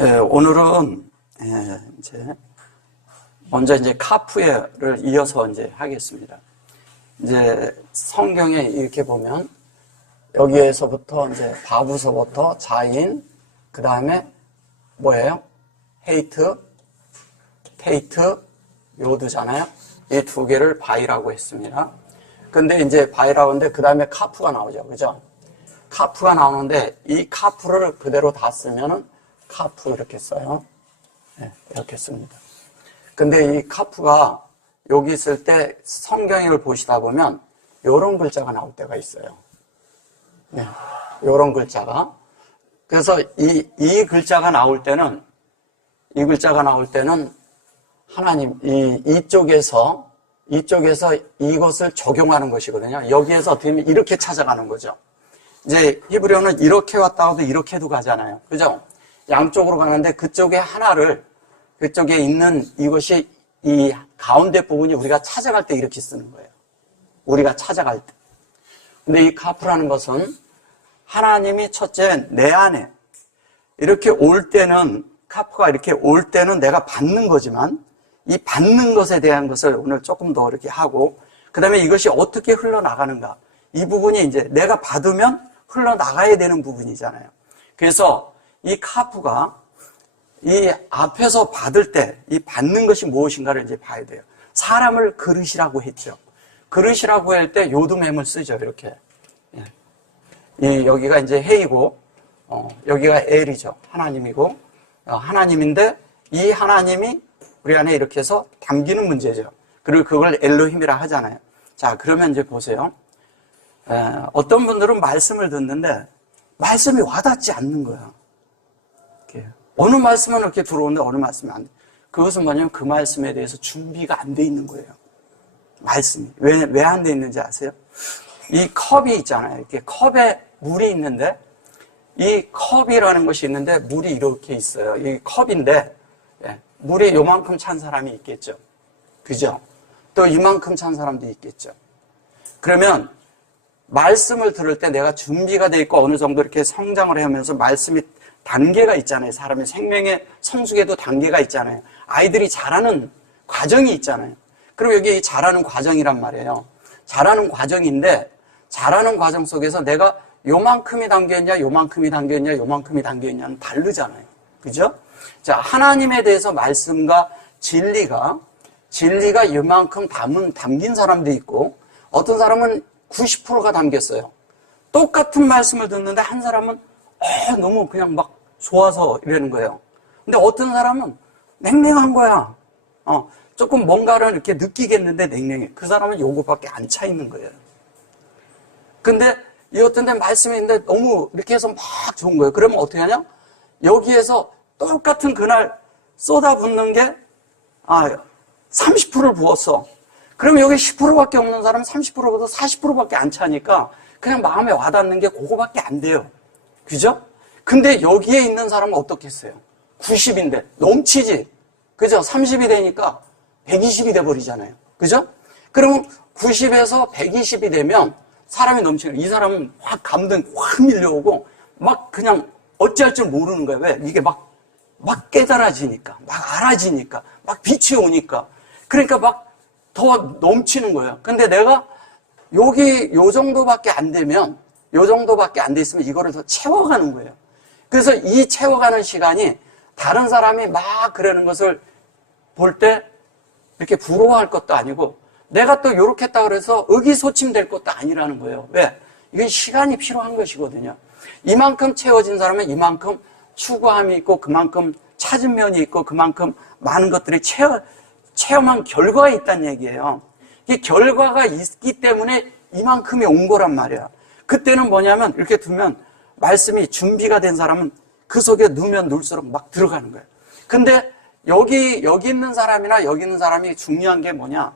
오늘은 이제 먼저 이제 카프를 이어서 이제 하겠습니다. 이제 성경에 이렇게 보면 여기에서부터 이제 바부서부터 자인, 그 다음에 뭐예요? 헤이트, 테이트, 요드잖아요. 이 두 개를 바이라고 했습니다. 근데 이제 바이라고 하는데 그 다음에 카프가 나오죠. 그죠? 카프가 나오는데 이 카프를 그대로 다 쓰면은 카프 이렇게 써요. 네, 이렇게 씁니다. 근데 이 카프가 여기 있을 때 성경을 보시다 보면 이런 글자가 나올 때가 있어요. 네, 이런 글자가. 그래서 이 글자가 나올 때는, 이 글자가 나올 때는 하나님, 이쪽에서 이것을 적용하는 것이거든요. 여기에서 어떻게 보면 이렇게 찾아가는 거죠. 이제 히브리어는 이렇게 왔다 가도 이렇게도 가잖아요. 그죠? 양쪽으로 가는데 그쪽에 하나를, 그쪽에 있는 이것이 이 가운데 부분이 우리가 찾아갈 때 이렇게 쓰는 거예요. 우리가 찾아갈 때. 근데 이 카프라는 것은 하나님이 첫째 내 안에 이렇게 올 때는, 카프가 이렇게 올 때는 내가 받는 거지만 이 받는 것에 대한 것을 오늘 조금 더 이렇게 하고, 그 다음에 이것이 어떻게 흘러나가는가. 이 부분이 이제 내가 받으면 흘러나가야 되는 부분이잖아요. 그래서 이 카프가 이 앞에서 받을 때 이 받는 것이 무엇인가를 이제 봐야 돼요. 사람을 그릇이라고 했죠. 그릇이라고 할 때 요두맴을 쓰죠. 이렇게. 여기가 이제 헤이고, 여기가 엘이죠. 하나님이고, 하나님인데 이 하나님이 우리 안에 이렇게 해서 담기는 문제죠. 그리고 그걸 엘로힘이라 하잖아요. 자, 그러면 이제 보세요. 어떤 분들은 말씀을 듣는데 말씀이 와닿지 않는 거야. 이렇게. 어느 말씀은 이렇게 들어오는데 어느 말씀이 안 돼. 그것은 뭐냐면 그 말씀에 대해서 준비가 안 돼 있는 거예요. 말씀이. 왜 안 돼 있는지 아세요? 이 컵이 있잖아요. 이렇게 컵에 물이 있는데 이 컵이라는 것이 있는데 물이 이렇게 있어요. 이 컵인데 물이 요만큼 찬 사람이 있겠죠. 그죠? 또 이만큼 찬 사람도 있겠죠. 그러면 말씀을 들을 때 내가 준비가 돼 있고 어느 정도 이렇게 성장을 하면서 말씀이 단계가 있잖아요. 사람의 생명의 성숙에도 단계가 있잖아요. 아이들이 자라는 과정이 있잖아요. 그리고 여기 자라는 과정이란 말이에요. 자라는 과정인데 자라는 과정 속에서 내가 요만큼이 담겨있냐, 요만큼이 담겨있냐, 요만큼이 담겨있냐는 다르잖아요. 그죠? 자, 하나님에 대해서 말씀과 진리가 이만큼 담긴 사람도 있고 어떤 사람은 90%가 담겼어요. 똑같은 말씀을 듣는데 한 사람은 너무 그냥 막 좋아서 이러는 거예요. 근데 어떤 사람은 냉랭한 거야. 조금 뭔가를 이렇게 느끼겠는데 냉랭해. 그 사람은 요거밖에 안 차 있는 거예요. 근데 이 어떤 데 말씀이 있는데 너무 이렇게 해서 막 좋은 거예요. 그러면 어떻게 하냐? 여기에서 똑같은 그날 쏟아붓는 게 30%를 부었어. 그러면 여기 10%밖에 없는 사람은 30%보다 40%밖에 안 차니까 그냥 마음에 와닿는 게 그거밖에 안 돼요. 그죠? 근데 여기에 있는 사람은 어떻겠어요? 90인데 넘치지. 그죠? 30이 되니까 120이 돼버리잖아요. 그죠? 그러면 90에서 120이 되면 사람이 넘치는 거예요. 이 사람은 확 감동이 확 밀려오고 막 그냥 어찌할 줄 모르는 거예요. 왜? 이게 막 깨달아지니까, 막 알아지니까, 막 빛이 오니까. 그러니까 막 더 넘치는 거예요. 근데 내가 여기 요 정도밖에 안 되면, 요 정도밖에 안 돼 있으면 이거를 더 채워가는 거예요. 그래서 이 채워가는 시간이 다른 사람이 막 그러는 것을 볼 때 이렇게 부러워할 것도 아니고 내가 또 요렇게 했다 그래서 의기소침될 것도 아니라는 거예요. 왜? 이건 시간이 필요한 것이거든요. 이만큼 채워진 사람은 이만큼 추구함이 있고 그만큼 찾은 면이 있고 그만큼 많은 것들이 체험한 결과가 있다는 얘기예요. 이 결과가 있기 때문에 이만큼이 온 거란 말이야. 그때는 뭐냐면 이렇게 두면 말씀이 준비가 된 사람은 그 속에 넣으면 넣을수록 막 들어가는 거예요. 근데 여기 있는 사람이나 여기 있는 사람이 중요한 게 뭐냐?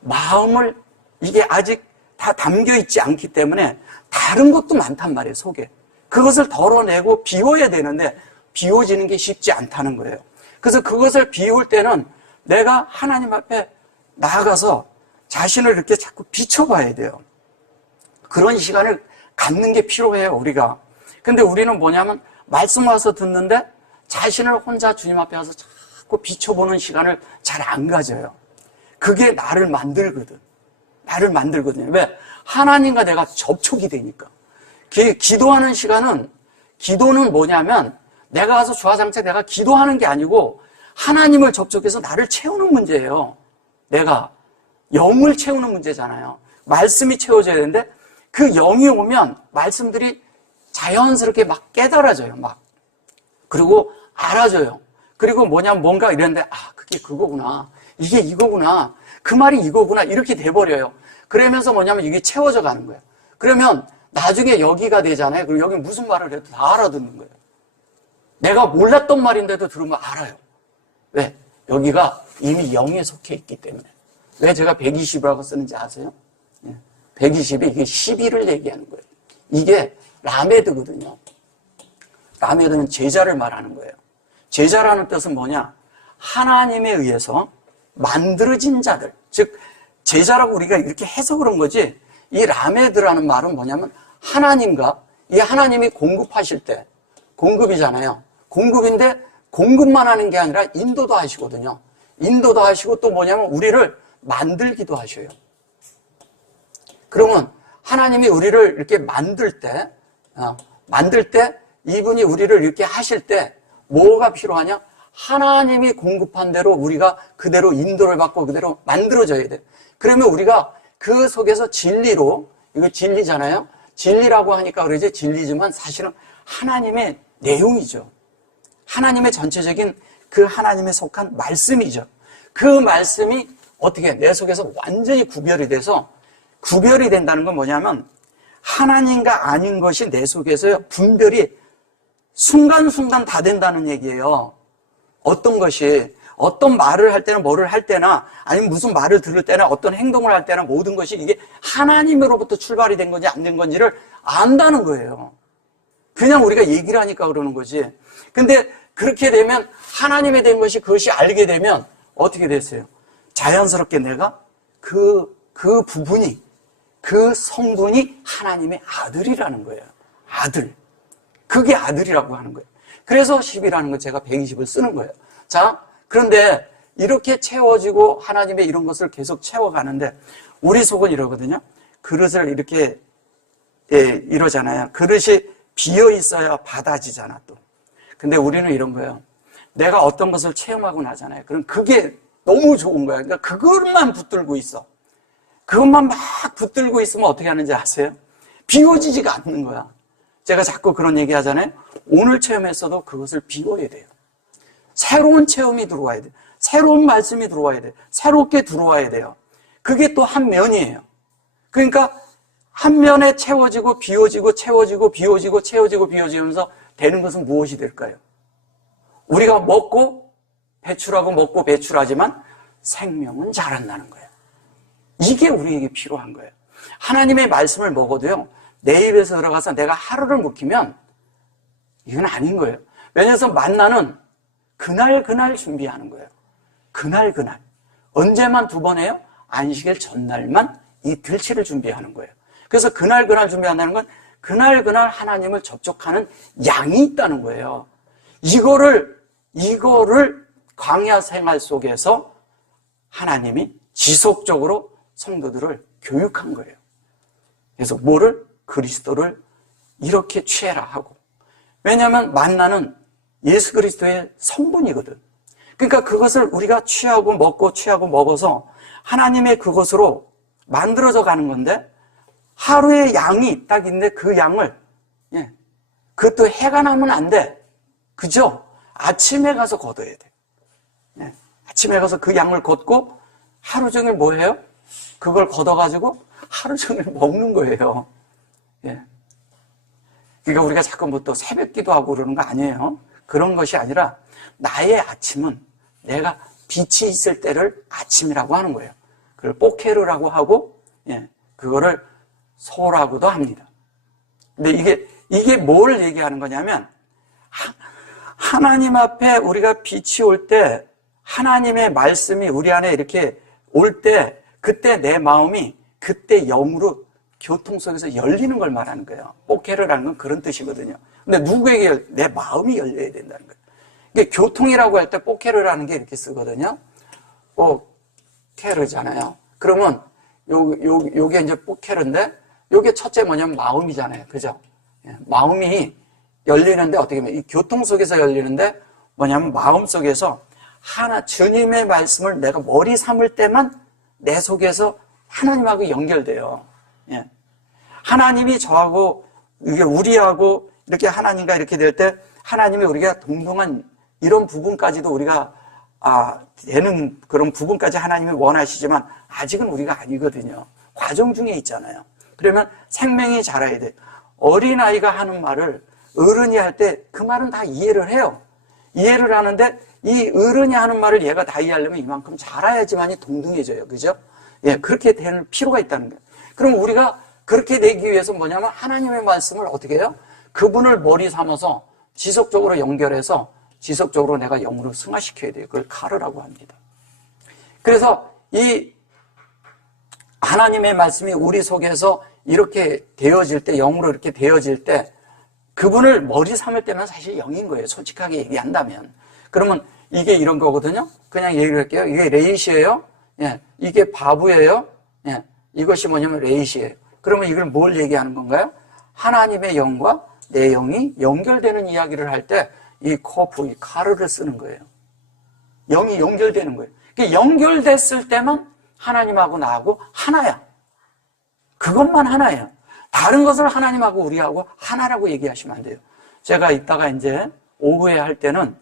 마음을 이게 아직 다 담겨 있지 않기 때문에 다른 것도 많단 말이에요, 속에. 그것을 덜어내고 비워야 되는데 비워지는 게 쉽지 않다는 거예요. 그래서 그것을 비울 때는 내가 하나님 앞에 나아가서 자신을 이렇게 자꾸 비춰봐야 돼요. 그런 시간을 갖는 게 필요해요, 우리가. 근데 우리는 뭐냐면 말씀 와서 듣는데 자신을 혼자 주님 앞에 와서 자꾸 비춰보는 시간을 잘 안 가져요. 그게 나를 만들거든. 나를 만들거든요. 왜? 하나님과 내가 접촉이 되니까. 기도하는 시간은, 기도는 뭐냐면 내가 가서 주화장창 내가 기도하는 게 아니고 하나님을 접촉해서 나를 채우는 문제예요. 내가 영을 채우는 문제잖아요. 말씀이 채워져야 되는데 그 영이 오면 말씀들이 자연스럽게 막 깨달아져요. 막. 그리고 알아져요. 그리고 뭐냐면 뭔가 이랬는데 그게 그거구나. 이게 이거구나. 그 말이 이거구나. 이렇게 돼버려요. 그러면서 뭐냐면 이게 채워져 가는 거예요. 그러면 나중에 여기가 되잖아요. 그리고 여기 무슨 말을 해도 다 알아듣는 거예요. 내가 몰랐던 말인데도 들으면 알아요. 왜? 여기가 이미 영에 속해 있기 때문에. 왜 제가 120이라고 쓰는지 아세요? 120이 이게 12를 얘기하는 거예요. 이게 라메드거든요. 라메드는 제자를 말하는 거예요. 제자라는 뜻은 뭐냐? 하나님에 의해서 만들어진 자들. 즉 제자라고 우리가 이렇게 해서 그런 거지, 이 라메드라는 말은 뭐냐면 하나님과, 이 하나님이 공급하실 때, 공급이잖아요. 공급인데 공급만 하는 게 아니라 인도도 하시거든요. 인도도 하시고 또 뭐냐면 우리를 만들기도 하셔요. 그러면 하나님이 우리를 이렇게 만들 때 이분이 우리를 이렇게 하실 때 뭐가 필요하냐? 하나님이 공급한 대로 우리가 그대로 인도를 받고 그대로 만들어져야 돼요. 그러면 우리가 그 속에서 진리로, 이거 진리잖아요. 진리라고 하니까 그러지, 진리지만 사실은 하나님의 내용이죠. 하나님의 전체적인 그 하나님에 속한 말씀이죠. 그 말씀이 어떻게 내 속에서 완전히 구별이 돼서, 구별이 된다는 건 뭐냐면 하나님과 아닌 것이 내 속에서 분별이 순간순간 다 된다는 얘기예요. 어떤 것이, 어떤 말을 할 때나 뭐를 할 때나 아니면 무슨 말을 들을 때나 어떤 행동을 할 때나 모든 것이 이게 하나님으로부터 출발이 된 건지 안 된 건지를 안다는 거예요. 그냥 우리가 얘기를 하니까 그러는 거지. 근데 그렇게 되면 하나님에 대한 것이, 그것이 알게 되면 어떻게 됐어요? 자연스럽게 내가 그 부분이, 그 성분이 하나님의 아들이라는 거예요. 아들. 그게 아들이라고 하는 거예요. 그래서 10이라는 거 제가 120을 쓰는 거예요. 자, 그런데 이렇게 채워지고 하나님의 이런 것을 계속 채워가는데 우리 속은 이러거든요. 그릇을 이렇게 이러잖아요. 그릇이 비어 있어야 받아지잖아 또. 근데 우리는 이런 거예요. 내가 어떤 것을 체험하고 나잖아요. 그럼 그게 너무 좋은 거야. 그러니까 그것만 붙들고 있어. 그것만 막 붙들고 있으면 어떻게 하는지 아세요? 비워지지가 않는 거야. 제가 자꾸 그런 얘기 하잖아요. 오늘 체험했어도 그것을 비워야 돼요. 새로운 체험이 들어와야 돼요. 새로운 말씀이 들어와야 돼요. 새롭게 들어와야 돼요. 그게 또 한 면이에요. 그러니까 한 면에 채워지고 비워지고 채워지고 비워지고 채워지고 비워지면서 되는 것은 무엇이 될까요? 우리가 먹고 배출하고 먹고 배출하지만 생명은 자란다는 거예요. 이게 우리에게 필요한 거예요. 하나님의 말씀을 먹어도요, 내 입에서 들어가서 내가 하루를 묵히면 이건 아닌 거예요. 왜냐하면 만나는 그날 준비하는 거예요. 그날. 언제만 2번 해요? 안식일 전날만 이틀치를 준비하는 거예요. 그래서 그날 준비한다는 건 그날 하나님을 접촉하는 양이 있다는 거예요. 이거를 광야 생활 속에서 하나님이 지속적으로 성도들을 교육한 거예요. 그래서 뭐를? 그리스도를 이렇게 취해라 하고. 왜냐하면 만나는 예수 그리스도의 성분이거든. 그러니까 그것을 우리가 취하고 먹고 취하고 먹어서 하나님의 그것으로 만들어져 가는 건데, 하루의 양이 딱 있는데 그 양을, 그것도 해가 나면 안 돼. 그죠? 아침에 가서 걷어야 돼. 아침에 가서 그 양을 걷고 하루 종일 뭐 해요? 그걸 걷어가지고 하루 종일 먹는 거예요. 그러니까 우리가 자꾸 뭐 또 새벽 기도하고 그러는 거 아니에요. 그런 것이 아니라 나의 아침은 내가 빛이 있을 때를 아침이라고 하는 거예요. 그걸 뽀케르라고 하고, 그거를 소라고도 합니다. 근데 이게 뭘 얘기하는 거냐면, 하나님 앞에 우리가 빛이 올 때, 하나님의 말씀이 우리 안에 이렇게 올 때, 그때 내 마음이 그때 영으로 교통 속에서 열리는 걸 말하는 거예요. 뽀케르라는 건 그런 뜻이거든요. 근데 누구에게 내 마음이 열려야 된다는 거예요. 이게 교통이라고 할 때 뽀케르라는 게 이렇게 쓰거든요. 뽀케르잖아요. 그러면 요게 이제 뽀케르인데, 요게 첫째 뭐냐면 마음이잖아요. 그죠? 마음이 열리는데 어떻게 보면 이 교통 속에서 열리는데 뭐냐면 마음 속에서 주님의 말씀을 내가 머리 삼을 때만 내 속에서 하나님하고 연결돼요. 예. 하나님이 저하고, 이게 우리하고 이렇게 하나님과 이렇게 될 때 하나님이 우리가 동등한 이런 부분까지도 우리가, 되는 그런 부분까지 하나님이 원하시지만 아직은 우리가 아니거든요. 과정 중에 있잖아요. 그러면 생명이 자라야 돼. 어린아이가 하는 말을 어른이 할 때 그 말은 다 이해를 해요. 이해를 하는데 이 어른이 하는 말을 얘가 다 이해하려면 이만큼 자라야지만이 동등해져요. 그죠? 예, 그렇게 될 필요가 있다는 거예요. 그럼 우리가 그렇게 되기 위해서 뭐냐면 하나님의 말씀을 어떻게 해요? 그분을 머리 삼아서 지속적으로 연결해서 지속적으로 내가 영으로 승화시켜야 돼요. 그걸 카르라고 합니다. 그래서 이 하나님의 말씀이 우리 속에서 이렇게 되어질 때, 영으로 이렇게 되어질 때 그분을 머리 삼을 때는 사실 영인 거예요. 솔직하게 얘기한다면. 그러면 이게 이런 거거든요. 그냥 얘기를 할게요. 이게 레이시예요. 예, 이게 바브예요. 예, 이것이 뭐냐면 레이시예요. 그러면 이걸 뭘 얘기하는 건가요? 하나님의 영과 내 영이 연결되는 이야기를 할 때 이 코프, 이 카르를 쓰는 거예요. 영이 연결되는 거예요. 연결됐을 때만 하나님하고 나하고 하나야. 그것만 하나예요. 다른 것을 하나님하고 우리하고 하나라고 얘기하시면 안 돼요. 제가 이따가 이제 오후에 할 때는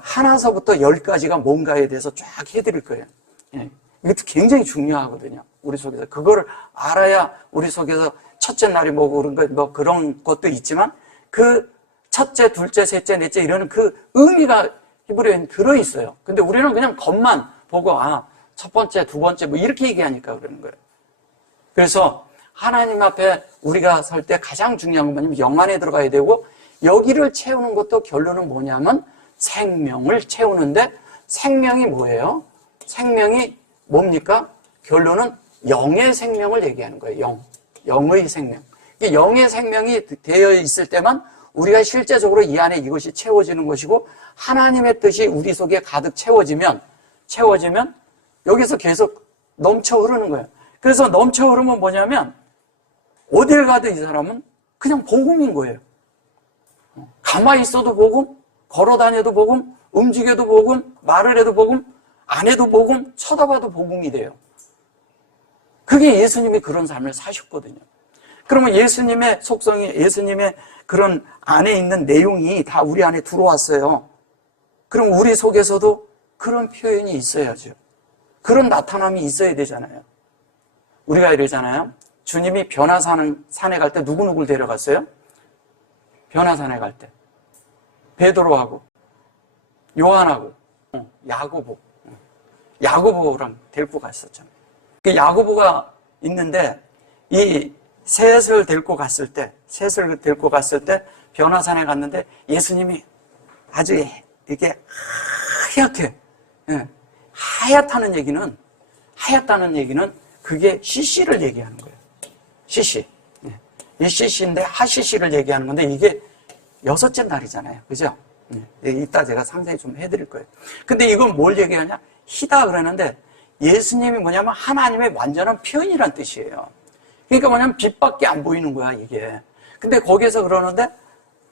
하나서부터 10가지가 뭔가에 대해서 쫙 해드릴 거예요. 이것도 굉장히 중요하거든요. 우리 속에서. 그거를 알아야 우리 속에서 첫째 날이 뭐고 그런 것도 있지만 그 첫째, 둘째, 셋째, 넷째 이런 그 의미가 히브리어에는 들어있어요. 근데 우리는 그냥 겉만 보고 첫 번째, 두 번째 뭐 이렇게 얘기하니까 그러는 거예요. 그래서 하나님 앞에 우리가 설 때 가장 중요한 건 뭐냐면 영 안에 들어가야 되고 여기를 채우는 것도 결론은 뭐냐면 생명을 채우는데 생명이 뭐예요? 생명이 뭡니까? 결론은 영의 생명을 얘기하는 거예요. 영의 생명. 영의 생명이 되어 있을 때만 우리가 실제적으로 이 안에 이것이 채워지는 것이고 하나님의 뜻이 우리 속에 가득 채워지면 여기서 계속 넘쳐 흐르는 거예요. 그래서 넘쳐 흐르면 뭐냐면 어딜 가도 이 사람은 그냥 복음인 거예요. 가만히 있어도 복음, 걸어 다녀도 복음, 움직여도 복음, 말을 해도 복음, 안 해도 복음, 쳐다봐도 복음이 돼요. 그게 예수님이 그런 삶을 사셨거든요. 그러면 예수님의 속성이, 예수님의 그런 안에 있는 내용이 다 우리 안에 들어왔어요. 그럼 우리 속에서도 그런 표현이 있어야죠. 그런 나타남이 있어야 되잖아요. 우리가 이러잖아요. 주님이 변화산에 갈 때 누구누구를 데려갔어요? 변화산에 갈 때 베드로하고 요한하고 야고보랑 데리고 갔었잖아요. 그 야고보가 있는데 이 셋을 데리고 갔을 때 변화산에 갔는데 예수님이 아주 이렇게 하얗게, 하얗다는 얘기는 그게 CC를 얘기하는 거예요. CC. 이 CC인데 하시시를 얘기하는 건데 이게 6째 날이잖아요. 그죠? 이따 제가 상세히 좀 해드릴 거예요. 근데 이건 뭘 얘기하냐? 희다 그러는데 예수님이 뭐냐면 하나님의 완전한 표현이란 뜻이에요. 그러니까 뭐냐면 빛밖에 안 보이는 거야, 이게. 근데 거기에서 그러는데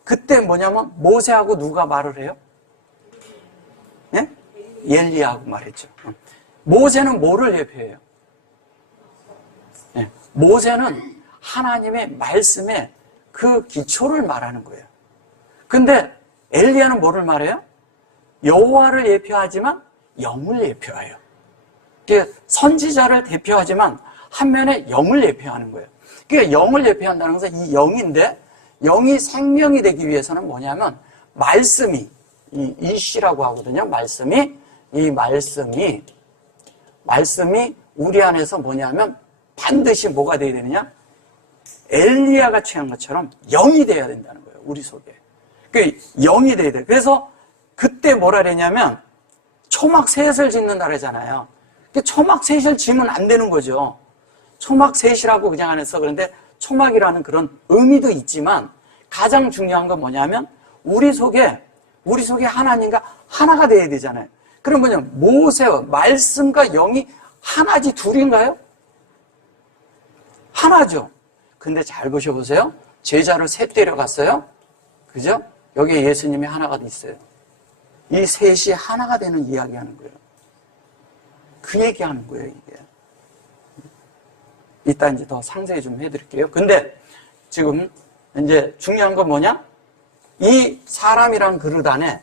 그때 뭐냐면 모세하고 누가 말을 해요? 예? 엘리야하고 말했죠. 모세는 뭐를 예표해요? 예. 모세는 하나님의 말씀에 그 기초를 말하는 거예요. 근데 엘리야는 뭐를 말해요? 여호와를 예표하지만 영을 예표해요. 선지자를 대표하지만 한면에 영을 예표하는 거예요. 그러니까 영을 예표한다는 것은 이 영인데 영이 생명이 되기 위해서는 뭐냐면 말씀이 이 시라고 하거든요. 말씀이 우리 안에서 뭐냐면 반드시 뭐가 돼야 되느냐? 엘리야가 취한 것처럼 영이 돼야 된다는 거예요. 우리 속에. 그 영이 돼야 돼. 그래서 그때 뭐라 그랬냐면 초막셋을 짓는다 그러잖아요. 초막셋을 지면 안 되는 거죠. 초막셋이라고 그냥 안 해서 그런데 초막이라는 그런 의미도 있지만 가장 중요한 건 뭐냐면 우리 속에 우리 속에 하나님과 하나가 돼야 되잖아요. 그럼 뭐냐? 모세와 말씀과 영이 하나지 둘인가요? 하나죠. 근데 잘 보셔보세요. 제자를 셋 데려갔어요. 그죠? 여기에 예수님이 하나가 있어요. 이 셋이 하나가 되는 이야기 하는 거예요. 그 얘기 하는 거예요, 이게. 이따 이제 더 상세히 좀 해드릴게요. 근데 지금 이제 중요한 건 뭐냐? 이 사람이란 그릇 안에,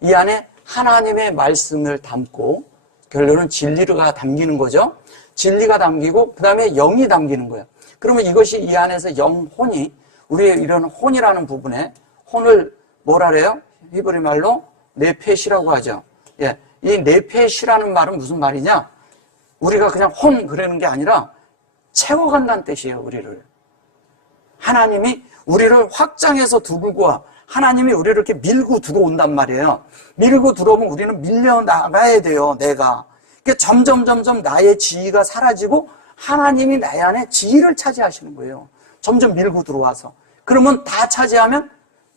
이 안에 하나님의 말씀을 담고, 결론은 진리가 담기는 거죠. 진리가 담기고, 그 다음에 영이 담기는 거예요. 그러면 이것이 이 안에서 영혼이, 우리의 이런 혼이라는 부분에, 혼을 뭐라 그래요? 히브리 말로 네펫이라고 하죠. 예. 이 네펫이라는 말은 무슨 말이냐? 우리가 그냥 혼 그러는 게 아니라 채워간다는 뜻이에요, 우리를. 하나님이 우리를 확장해서 두고 하나님이 우리를 이렇게 밀고 들어온단 말이에요. 밀고 들어오면 우리는 밀려나가야 돼요, 내가. 그러니까 점점 나의 지위가 사라지고 하나님이 내 안에 지위를 차지하시는 거예요. 점점 밀고 들어와서. 그러면 다 차지하면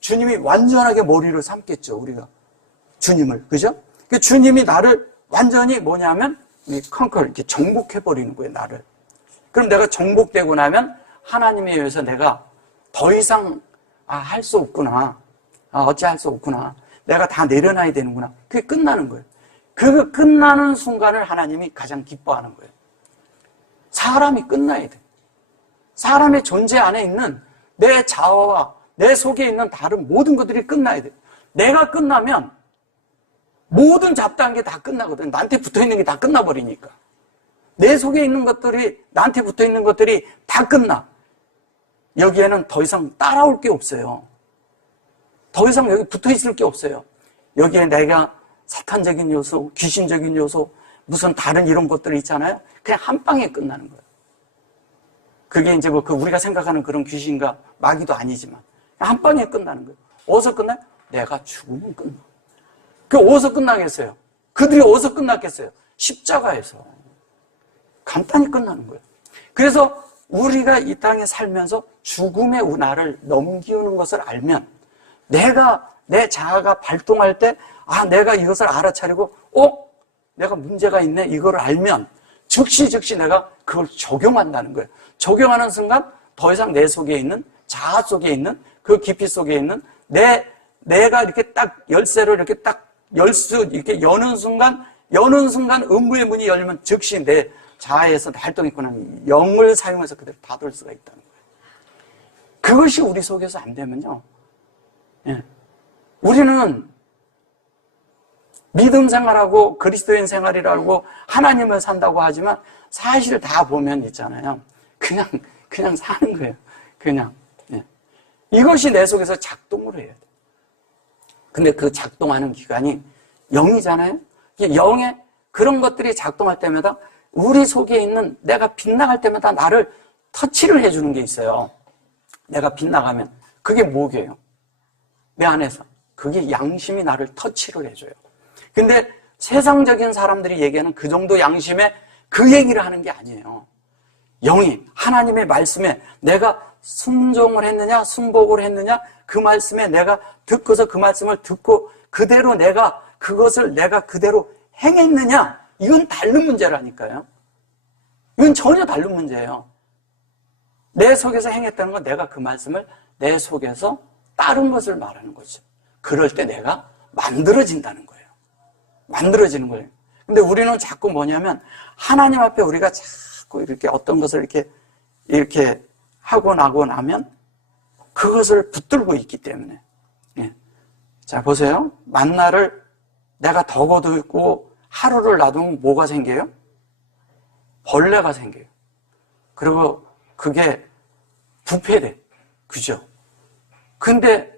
주님이 완전하게 머리를 삼겠죠, 우리가. 주님을. 그죠? 그러니까 주님이 나를 완전히 뭐냐면, 컨컬, 이렇게 정복해버리는 거예요, 나를. 그럼 내가 정복되고 나면 하나님에 의해서 내가 더 이상, 할 수 없구나. 어찌할 수 없구나. 내가 다 내려놔야 되는구나. 그게 끝나는 거예요. 그 끝나는 순간을 하나님이 가장 기뻐하는 거예요. 사람이 끝나야 돼. 사람의 존재 안에 있는 내 자아와 내 속에 있는 다른 모든 것들이 끝나야 돼. 내가 끝나면 모든 잡다한 게 다 끝나거든. 나한테 붙어있는 게 다 끝나버리니까. 내 속에 있는 것들이, 나한테 붙어있는 것들이 다 끝나. 여기에는 더 이상 따라올 게 없어요. 더 이상 여기 붙어있을 게 없어요. 여기에 내가 사탄적인 요소, 귀신적인 요소, 무슨 다른 이런 것들이 있잖아요. 그냥 한 방에 끝나는 거예요. 그게 이제 우리가 생각하는 그런 귀신과 마귀도 아니지만 한 방에 끝나는 거예요. 어디서 끝나요? 내가 죽으면 끝나. 그게 어디서 끝나겠어요? 그들이 어디서 끝났겠어요? 십자가에서. 간단히 끝나는 거예요. 그래서 우리가 이 땅에 살면서 죽음의 나를 넘기우는 것을 알면 내 자아가 발동할 때 내가 이것을 알아차리고 내가 문제가 있네 이거를 알면 즉시 내가 그걸 적용한다는 거예요. 적용하는 순간 더 이상 내 속에 있는 자아 속에 있는 그 깊이 속에 있는 내가 이렇게 딱 열쇠를 이렇게 딱 이렇게 여는 순간 음부의 문이 열리면 즉시 내 자아에서 활동했거나 영을 사용해서 그대로 닫을 수가 있다는 거예요. 그것이 우리 속에서 안 되면요. 우리는 믿음 생활하고 그리스도인 생활이라고 하나님을 산다고 하지만 사실 다 보면 있잖아요. 그냥 사는 거예요. 그냥. 이것이 내 속에서 작동을 해야 돼. 근데 그 작동하는 기관이 영이잖아요. 영의 그런 것들이 작동할 때마다 우리 속에 있는 내가 빗나갈 때마다 나를 터치를 해주는 게 있어요. 내가 빗나가면 그게 뭐게요? 내 안에서. 그게 양심이 나를 터치를 해줘요. 근데 세상적인 사람들이 얘기하는 그 정도 양심에 그 얘기를 하는 게 아니에요. 영이 하나님의 말씀에 내가 순종을 했느냐 순복을 했느냐 그 말씀에 내가 듣고서 그 말씀을 듣고 그대로 그것을 내가 그대로 행했느냐 이건 다른 문제라니까요. 이건 전혀 다른 문제예요. 내 속에서 행했다는 건 내가 그 말씀을 내 속에서 다른 것을 말하는 거죠. 그럴 때 내가 만들어진다는 거예요. 만들어지는 거예요. 근데 우리는 자꾸 뭐냐면 하나님 앞에 우리가 자꾸 이렇게 어떤 것을 이렇게 하고 나고 나면 그것을 붙들고 있기 때문에. 자, 보세요. 만나를 내가 덕어두고 하루를 놔두면 뭐가 생겨요? 벌레가 생겨요. 그리고 그게 부패돼. 그죠? 근데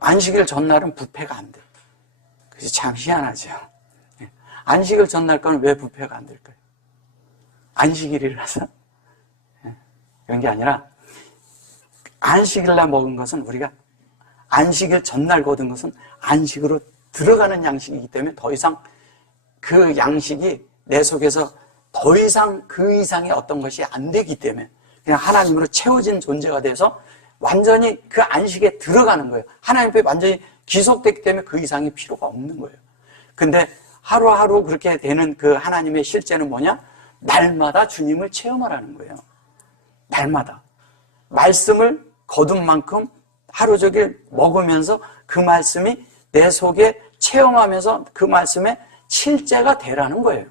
안식일 전날은 부패가 안 돼. 그래서 참 희한하죠. 안식일 전날 거는 왜 부패가 안 될까요? 안식일이라서? 그런 게 아니라 안식일날 먹은 것은 우리가 안식일 전날 거둔 것은 안식으로 들어가는 양식이기 때문에 더 이상 그 양식이 내 속에서 더 이상 그 이상의 어떤 것이 안 되기 때문에 그냥 하나님으로 채워진 존재가 돼서 완전히 그 안식에 들어가는 거예요. 하나님 앞에 완전히 기속됐기 때문에 그 이상이 필요가 없는 거예요. 근데 하루하루 그렇게 되는 그 하나님의 실제는 뭐냐? 날마다 주님을 체험하라는 거예요. 날마다. 말씀을 거둔 만큼 하루 종일 먹으면서 그 말씀이 내 속에 체험하면서 그 말씀에 실제가 되라는 거예요.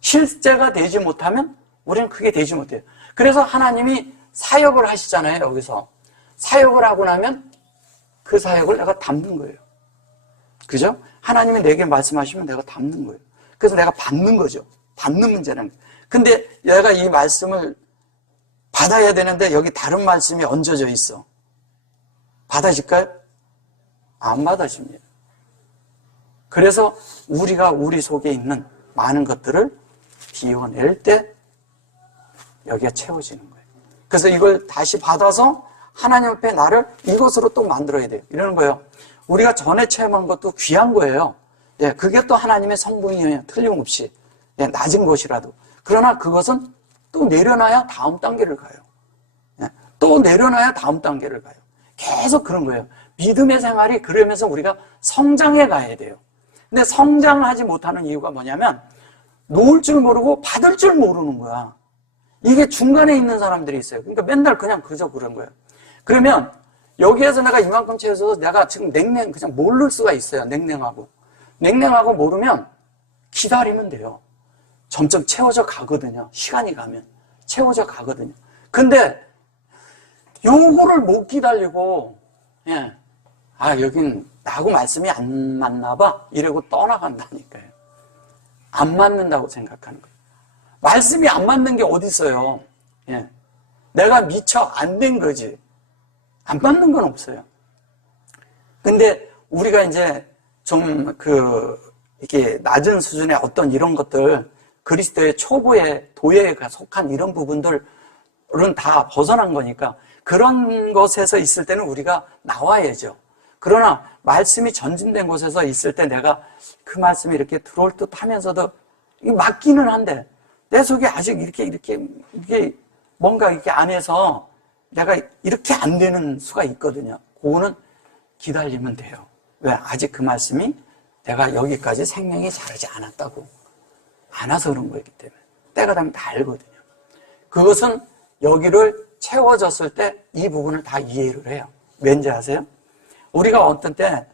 실제가 되지 못하면 우리는 그게 되지 못해요. 그래서 하나님이 사역을 하시잖아요. 여기서 사역을 하고 나면 그 사역을 내가 담는 거예요. 그죠? 하나님이 내게 말씀하시면 내가 담는 거예요. 그래서 내가 받는 거죠. 받는 문제는. 근데 내가 이 말씀을 받아야 되는데 여기 다른 말씀이 얹어져 있어. 받아질까요? 안 받아집니다. 그래서 우리가 우리 속에 있는 많은 것들을 비워낼 때 여기가 채워지는 거예요. 그래서 이걸 다시 받아서 하나님 앞에 나를 이것으로 또 만들어야 돼요. 이러는 거예요. 우리가 전에 체험한 것도 귀한 거예요. 예, 그게 또 하나님의 성분이에요. 틀림없이. 예, 낮은 것이라도. 그러나 그것은 또 내려놔야 다음 단계를 가요. 예, 또 내려놔야 다음 단계를 가요. 계속 그런 거예요. 믿음의 생활이 그러면서 우리가 성장해 가야 돼요. 근데 성장하지 못하는 이유가 뭐냐면 놓을 줄 모르고 받을 줄 모르는 거야. 이게 중간에 있는 사람들이 있어요. 그러니까 맨날 그냥 그저 그런 거예요. 그러면 여기에서 내가 이만큼 채워서 내가 지금 그냥 모를 수가 있어요. 냉랭하고 모르면 기다리면 돼요. 점점 채워져 가거든요. 시간이 가면 채워져 가거든요. 근데 요거를 못 기다리고 예, 여긴 나하고 말씀이 안 맞나 봐 이러고 떠나간다니까요. 안 맞는다고 생각하는 거예요. 말씀이 안 맞는 게 어디 있어요. 예, 내가 미처 안 된 거지. 안 맞는 건 없어요. 근데 우리가 이제 좀 이렇게 낮은 수준의 어떤 이런 것들, 그리스도의 초보의 도예에 속한 이런 부분들은 다 벗어난 거니까 그런 것에서 있을 때는 우리가 나와야죠. 그러나 말씀이 전진된 곳에서 있을 때 내가 그 말씀이 이렇게 들어올 듯 하면서도 맞기는 한데 내 속에 아직 이게 뭔가 이렇게 안에서 내가 이렇게 안 되는 수가 있거든요. 그거는 기다리면 돼요. 왜? 아직 그 말씀이 내가 여기까지 생명이 자르지 않았다고. 안 와서 그런 거였기 때문에. 때가 되면 다 알거든요. 그것은 여기를 채워졌을 때 이 부분을 다 이해를 해요. 왠지 아세요? 우리가 어떤 때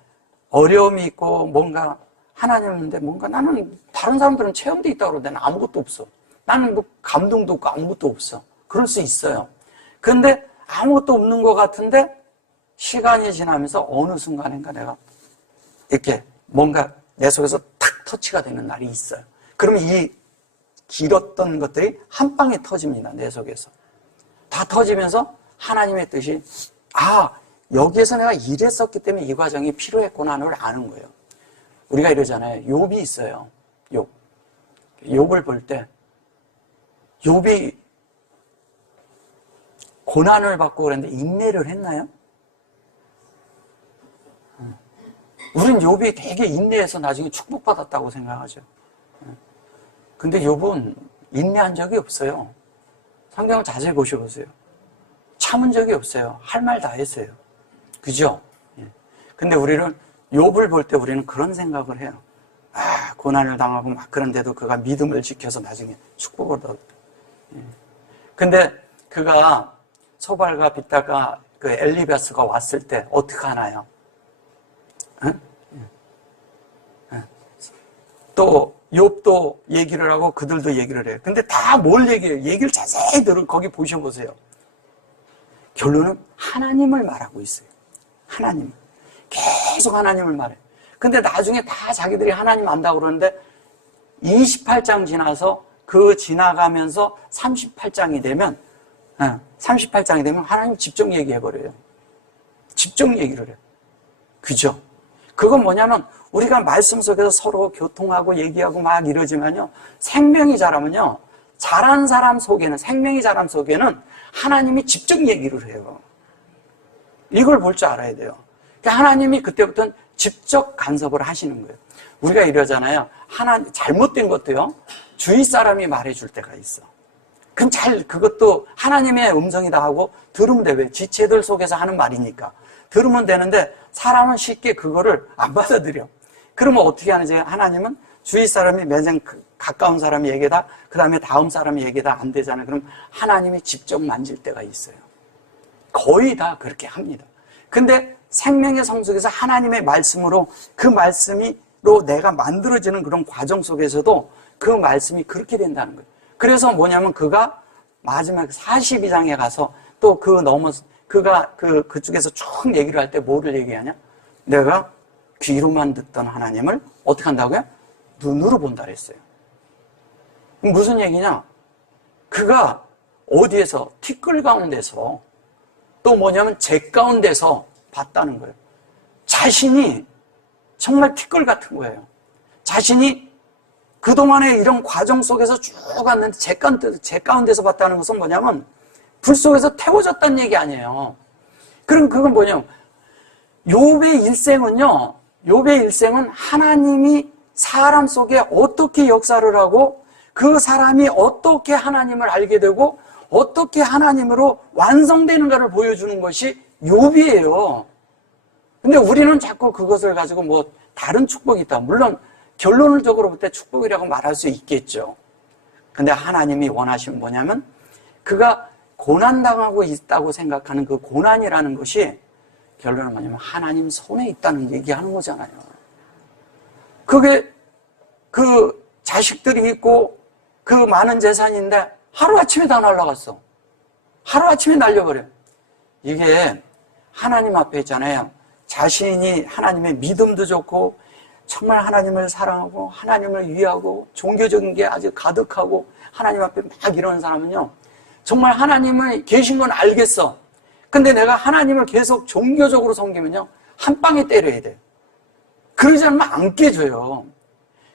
어려움이 있고 뭔가 하나님인데 뭔가 나는 다른 사람들은 체험도 있다고 그러는데 나는 아무것도 없어. 나는 뭐 감동도 없고 아무것도 없어. 그럴 수 있어요. 근데 아무것도 없는 것 같은데 시간이 지나면서 어느 순간인가 내가 이렇게 뭔가 내 속에서 탁 터치가 되는 날이 있어요. 그러면 이 길었던 것들이 한 방에 터집니다. 내 속에서. 다 터지면서 하나님의 뜻이 여기에서 내가 이랬었기 때문에 이 과정이 필요했구나를 아는 거예요. 우리가 이러잖아요. 욥이 있어요. 욥을 볼 때 욥이 고난을 받고 그랬는데 인내를 했나요? 우린 욥이 되게 인내해서 나중에 축복받았다고 생각하죠. 근데 욥은 인내한 적이 없어요. 성경 자세히 보셔보세요. 참은 적이 없어요. 할 말 다 했어요. 그죠? 근데 우리는 욥을 볼 때 우리는 그런 생각을 해요. 고난을 당하고 막 그런데도 그가 믿음을 지켜서 나중에 축복을 얻었다. 근데 그가 소발과 빗다가 그 엘리바스가 왔을 때 어떻게 하나요? 또 욥도 얘기를 하고 그들도 얘기를 해요. 근데 다 뭘 얘기해요? 얘기를 자세히 거기 보셔보세요. 결론은 하나님을 말하고 있어요. 하나님. 계속 하나님을 말해요. 근데 나중에 다 자기들이 하나님 안다고 그러는데 28장 지나서 지나가면서 38장이 되면 하나님 직접 얘기해버려요. 직접 얘기를 해요. 그죠? 그건 뭐냐면 우리가 말씀 속에서 서로 교통하고 얘기하고 막 이러지만요. 생명이 자라면요. 자란 사람 속에는, 생명이 자란 속에는 하나님이 직접 얘기를 해요. 이걸 볼 줄 알아야 돼요. 그러니까 하나님이 그때부터는 직접 간섭을 하시는 거예요. 우리가 이러잖아요. 잘못된 것도요. 주위 사람이 말해줄 때가 있어. 그것도 하나님의 음성이다 하고 들으면 돼. 왜? 지체들 속에서 하는 말이니까. 들으면 되는데 사람은 쉽게 그거를 안 받아들여. 그러면 어떻게 하는지 하나님은 주위 사람이 매장 가까운 사람이 얘기다, 그 다음에 다음 사람이 얘기다 안 되잖아요. 그럼 하나님이 직접 만질 때가 있어요. 거의 다 그렇게 합니다. 근데 생명의 성숙에서 하나님의 말씀으로 그 말씀으로 내가 만들어지는 그런 과정 속에서도 그 말씀이 그렇게 된다는 거예요. 그래서 뭐냐면 그가 마지막 42장에 가서 또 그가 그쪽에서 쭉 얘기를 할 때 뭐를 얘기하냐? 내가 귀로만 듣던 하나님을 어떻게 한다고요? 눈으로 본다 그랬어요. 무슨 얘기냐? 그가 어디에서, 티끌 가운데서 또 뭐냐면 재 가운데서 봤다는 거예요. 자신이 정말 티끌 같은 거예요. 자신이 그동안의 이런 과정 속에서 쭉 갔는데 재 가운데서 봤다는 것은 뭐냐면 불 속에서 태워졌다는 얘기 아니에요. 그럼 그건 뭐냐면 욥의 일생은 하나님이 사람 속에 어떻게 역사를 하고 그 사람이 어떻게 하나님을 알게 되고 어떻게 하나님으로 완성되는가를 보여주는 것이 욥이에요. 근데 우리는 자꾸 그것을 가지고 뭐 다른 축복이 있다. 물론 결론적으로 볼 때 축복이라고 말할 수 있겠죠. 근데 하나님이 원하시는 뭐냐면 그가 고난당하고 있다고 생각하는 그 고난이라는 것이 결론은 뭐냐면 하나님 손에 있다는 얘기하는 거잖아요. 그게 그 자식들이 있고 그 많은 재산인데 하루아침에 다 날아갔어. 하루아침에 날려버려. 이게 하나님 앞에 있잖아요. 자신이 하나님의 믿음도 좋고 정말 하나님을 사랑하고 하나님을 위하고 종교적인 게 아주 가득하고 하나님 앞에 막 이러는 사람은요, 정말 하나님을 계신 건 알겠어. 근데 내가 하나님을 계속 종교적으로 섬기면요, 한 방에 때려야 돼요. 그러지 않으면 안 깨져요.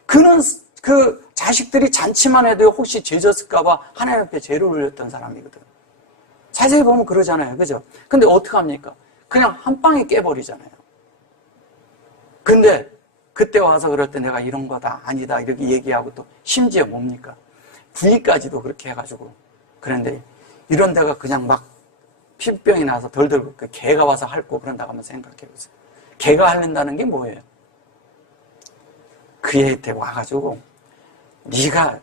그는 그 자식들이 잔치만 해도 혹시 죄졌을까봐 하나님 앞에 죄를 올렸던 사람이거든. 자세히 보면 그러잖아요. 그죠? 근데 어떡합니까? 그냥 한 방에 깨버리잖아요. 근데 그때 와서 그럴 때 내가 이런 거다, 아니다, 이렇게 얘기하고 또 심지어 뭡니까? 부인까지도 그렇게 해가지고. 그런데 이런 데가 그냥 막 피부병이 나서 덜덜 개가 와서 핥고 그런다고 한번 생각해 보세요. 개가 핥는다는 게 뭐예요? 그 애한테 와가지고 네가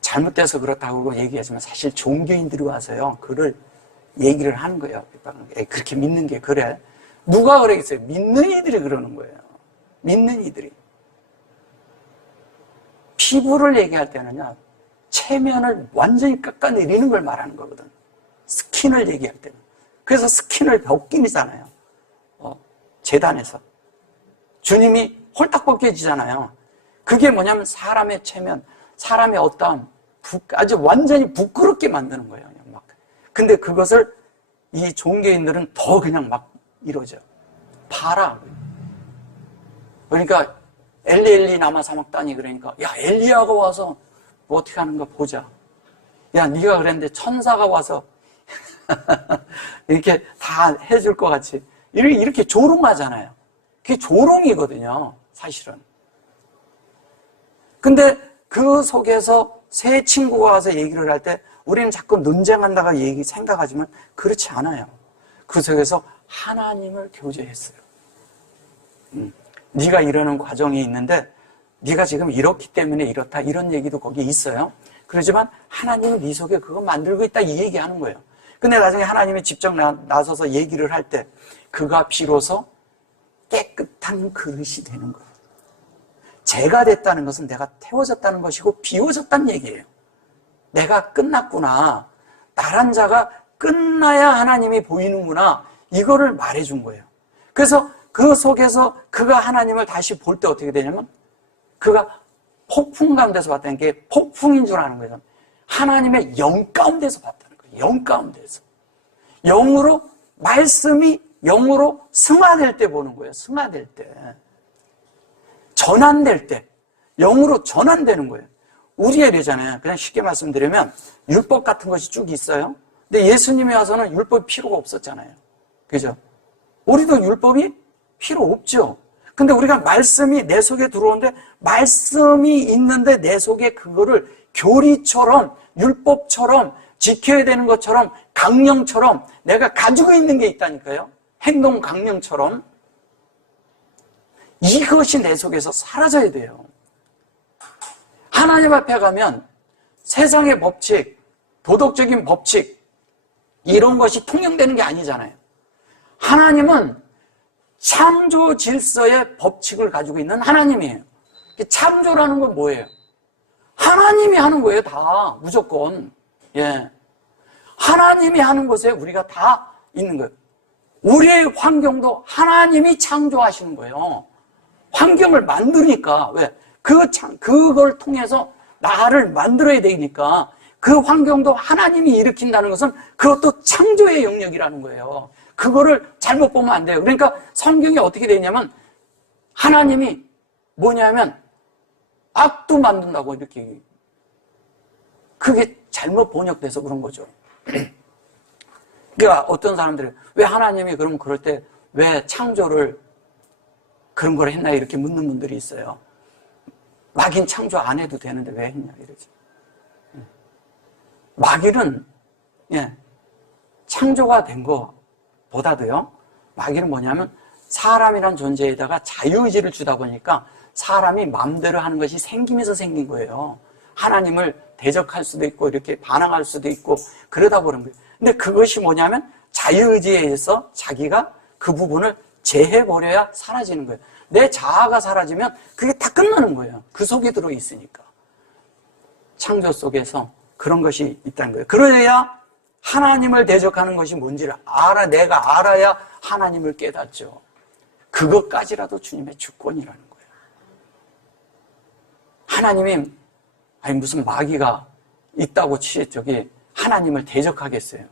잘못돼서 그렇다고 얘기하지만 사실 종교인들이 와서요, 그를 얘기를 하는 거예요. 그렇게 믿는 게 그래. 누가 그러겠어요? 믿는 이들이 그러는 거예요. 믿는 이들이. 피부를 얘기할 때는요, 체면을 완전히 깎아내리는 걸 말하는 거거든. 스킨을 얘기할 때는. 그래서 스킨을 벗기잖아요. 제단에서. 주님이 홀딱 벗겨지잖아요. 그게 뭐냐면 사람의 체면, 사람의 어떠함, 아주 완전히 부끄럽게 만드는 거예요. 그냥 막. 근데 그것을 이 종교인들은 더 그냥 막 이러죠. 봐라. 그러니까 엘리 나마 사막다니 그러니까 야, 엘리야가 와서 뭐 어떻게 하는가 보자. 야, 네가 그랬는데 천사가 와서 이렇게 다 해줄 것 같이 이렇게 조롱하잖아요. 그게 조롱이거든요, 사실은. 근데 그 속에서 새 친구가 와서 얘기를 할 때 우리는 자꾸 논쟁한다가 생각하지만 그렇지 않아요. 그 속에서 하나님을 교제했어요. 네가 이러는 과정이 있는데 네가 지금 이렇기 때문에 이렇다, 이런 얘기도 거기에 있어요. 그렇지만 하나님은 네 속에 그거 만들고 있다, 이 얘기하는 거예요. 근데 나중에 하나님이 직접 나서서 얘기를 할 때 그가 비로소 깨끗한 그릇이 되는 거예요. 죄가 됐다는 것은 내가 태워졌다는 것이고 비워졌다는 얘기예요. 내가 끝났구나, 나란 자가 끝나야 하나님이 보이는구나, 이거를 말해준 거예요. 그래서 그 속에서 그가 하나님을 다시 볼 때 어떻게 되냐면 그가 폭풍 가운데서 봤다는 게 폭풍인 줄 아는 거예요. 하나님의 영 가운데서 봤다는 거예요. 영 가운데서. 영으로, 말씀이 영으로 승화될 때 보는 거예요. 승화될 때. 전환될 때. 영으로 전환되는 거예요. 우리가 이러잖아요. 그냥 쉽게 말씀드리면 율법 같은 것이 쭉 있어요. 근데 예수님이 와서는 율법이 필요가 없었잖아요. 그죠? 우리도 율법이 필요 없죠. 근데 우리가 말씀이 내 속에 들어오는데 말씀이 있는데 내 속에 그거를 교리처럼 율법처럼 지켜야 되는 것처럼 강령처럼 내가 가지고 있는 게 있다니까요. 행동 강령처럼 이것이 내 속에서 사라져야 돼요. 하나님 앞에 가면 세상의 법칙, 도덕적인 법칙 이런 것이 통용되는 게 아니잖아요. 하나님은 창조 질서의 법칙을 가지고 있는 하나님이에요. 창조라는 건 뭐예요? 하나님이 하는 거예요, 다. 무조건. 예. 하나님이 하는 것에 우리가 다 있는 거예요. 우리의 환경도 하나님이 창조하시는 거예요. 환경을 만드니까. 왜? 그걸 통해서 나를 만들어야 되니까 그 환경도 하나님이 일으킨다는 것은 그것도 창조의 영역이라는 거예요. 그거를 잘못 보면 안 돼요. 그러니까 성경이 어떻게 되어 있냐면 하나님이 뭐냐면 악도 만든다고 이렇게 그게 잘못 번역돼서 그런 거죠. 그러니까 어떤 사람들이 왜 하나님이 그럼 그럴 때 왜 창조를 그런 걸 했나 이렇게 묻는 분들이 있어요. 마귀는 창조 안 해도 되는데 왜 했냐 이러지. 마귀는 창조가 된 것보다도요. 마귀는 뭐냐면 사람이란 존재에다가 자유의지를 주다 보니까 사람이 마음대로 하는 것이 생기면서 생긴 거예요. 하나님을 대적할 수도 있고 이렇게 반항할 수도 있고 그러다 보는 거예요. 근데 그것이 뭐냐면 자유의지에 의해서 자기가 그 부분을 제해버려야 사라지는 거예요. 내 자아가 사라지면 그게 다 끝나는 거예요. 그 속에 들어있으니까. 창조 속에서 그런 것이 있다는 거예요. 그래야 하나님을 대적하는 것이 뭔지를 내가 알아야 하나님을 깨닫죠. 그것까지라도 주님의 주권이라는 거예요. 하나님이 무슨 마귀가 있다고 저기 하나님을 대적하겠어요.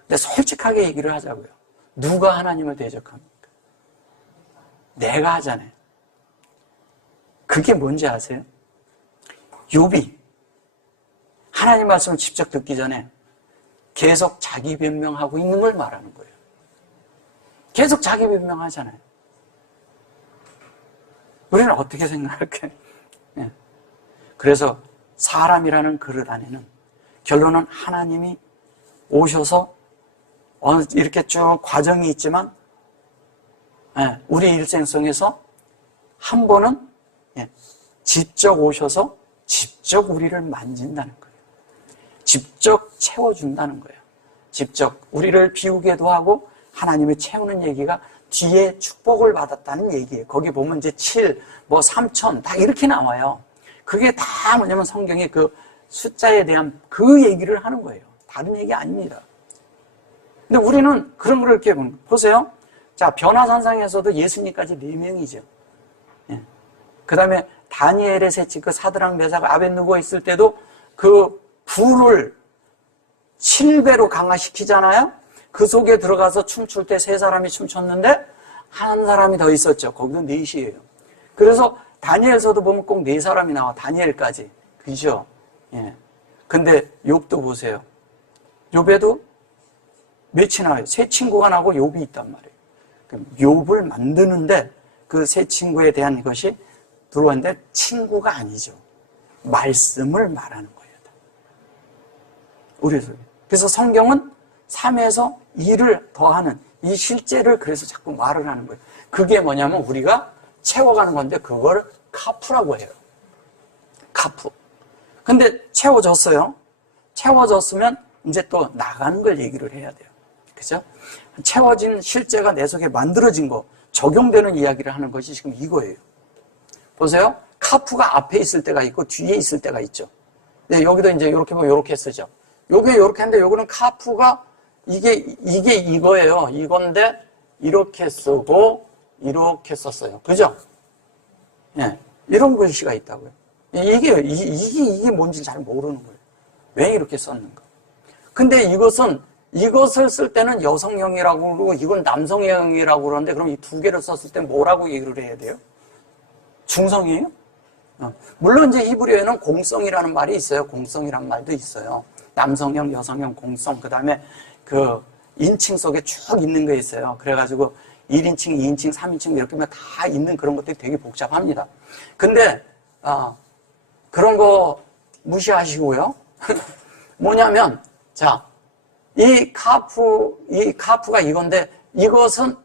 근데 솔직하게 얘기를 하자고요. 누가 하나님을 대적합니까? 내가 하잖아요. 그게 뭔지 아세요? 욥이 하나님 말씀을 직접 듣기 전에 계속 자기 변명하고 있는 걸 말하는 거예요. 계속 자기 변명하잖아요. 우리는 어떻게 생각할까요? 그래서 사람이라는 그릇 안에는 결론은 하나님이 오셔서 이렇게 쭉 과정이 있지만 우리 일생성에서 한 번은 직접 오셔서 직접 우리를 만진다는 거예요. 직접 채워준다는 거예요. 직접 우리를 비우게도 하고 하나님을 채우는 얘기가 뒤에 축복을 받았다는 얘기예요. 거기 보면 이제 7, 3천 다 이렇게 나와요. 그게 다 뭐냐면 성경의 그 숫자에 대한 그 얘기를 하는 거예요. 다른 얘기 아닙니다. 근데 우리는 그런 걸 이렇게 보세요. 자, 변화산상에서도 예수님까지 4명이죠. 그 다음에 다니엘의 셋째 그 사드랑 메사가 아벳느고 있을 때도 그 불을 7배로 강화시키잖아요. 그 속에 들어가서 춤출 때 3사람이 춤췄는데 한 사람이 더 있었죠. 거기도 4이에요. 그래서 다니엘서도 보면 꼭 4사람이 나와. 다니엘까지. 그죠? 근데 욥도 보세요. 욥에도 몇이 나와요? 3친구가 나고 욥이 있단 말이에요. 욥을 만드는데 그 3친구에 대한 것이 들어왔는데 친구가 아니죠. 말씀을 말하는 거예요. 우리 속에. 그래서 성경은 3에서 2를 더하는 이 실제를 그래서 자꾸 말을 하는 거예요. 그게 뭐냐면 우리가 채워가는 건데 그걸 카프라고 해요. 카프. 근데 채워졌어요. 채워졌으면 이제 또 나가는 걸 얘기를 해야 돼요. 그죠? 채워진 실제가 내 속에 만들어진 거, 적용되는 이야기를 하는 것이 지금 이거예요. 보세요. 카프가 앞에 있을 때가 있고 뒤에 있을 때가 있죠. 네, 여기도 이제 이렇게 보면 이렇게 쓰죠. 요게 이렇게 하는데 요거는 카프가 이게 이거예요. 이건데 이렇게 쓰고 이렇게 썼어요. 그죠? 예. 이런 글씨가 있다고요. 이게 뭔지 잘 모르는 거예요. 왜 이렇게 썼는가? 근데 이것을 쓸 때는 여성형이라고 그러고 이건 남성형이라고 그러는데 그럼 이 2개를 썼을 때 뭐라고 얘기를 해야 돼요? 중성이에요? 물론 이제 히브리어에는 공성이라는 말이 있어요. 공성이란 말도 있어요. 남성형, 여성형, 공성, 그 다음에 그 인칭 속에 쭉 있는 거 있어요. 그래가지고 1인칭, 2인칭, 3인칭 이렇게 다 있는 그런 것들이 되게 복잡합니다. 근데 그런 거 무시하시고요. 뭐냐면 자, 이 카프가 이건데 이것은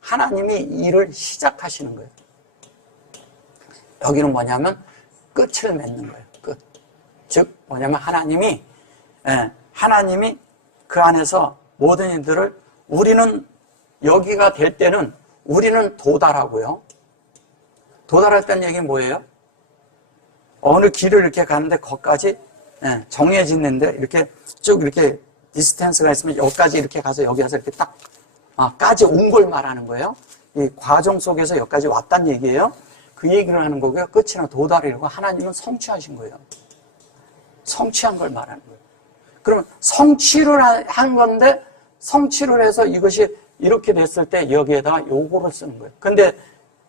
하나님이 일을 시작하시는 거예요. 여기는 뭐냐면 끝을 맺는 거예요. 끝. 즉 뭐냐면 하나님이 그 안에서 모든 일들을 우리는 여기가 될 때는 우리는 도달하고요. 도달했다는 얘기는 뭐예요? 어느 길을 이렇게 가는데 거기까지 정해지는데 이렇게 쭉 이렇게 디스텐스가 있으면 여기까지 이렇게 가서 여기 와서 이렇게 딱 까지 온 걸 말하는 거예요. 이 과정 속에서 여기까지 왔다는 얘기예요. 그 얘기를 하는 거고요. 끝이나 도달이라고 하나님은 성취하신 거예요. 성취한 걸 말하는 거예요. 그러면 성취를 한 건데 성취를 해서 이것이 이렇게 됐을 때 여기에다가 요거를 쓰는 거예요. 근데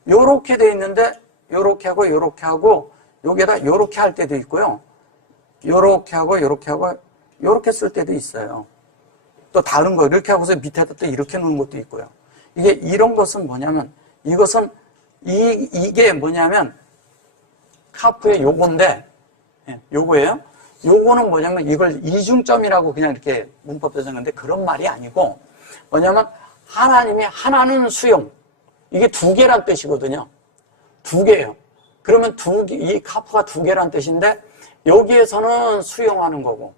요렇게 돼 있는데 요렇게 하고 여기에다 요렇게 할 때도 있고요. 요렇게 하고 요렇게 쓸 때도 있어요. 또 다른 거 이렇게 하고서 밑에다 또 이렇게 놓는 것도 있고요. 이게 이런 것은 뭐냐면 이것은 이게 뭐냐면 카프의 요건데 요거예요. 요거는 뭐냐면 이걸 이중점이라고 그냥 이렇게 문법도 적는데 그런 말이 아니고 뭐냐면 하나님이 하나는 수용 이게 두 개란 뜻이거든요. 두 개예요. 그러면 이 카프가 두 개란 뜻인데 여기에서는 수용하는 거고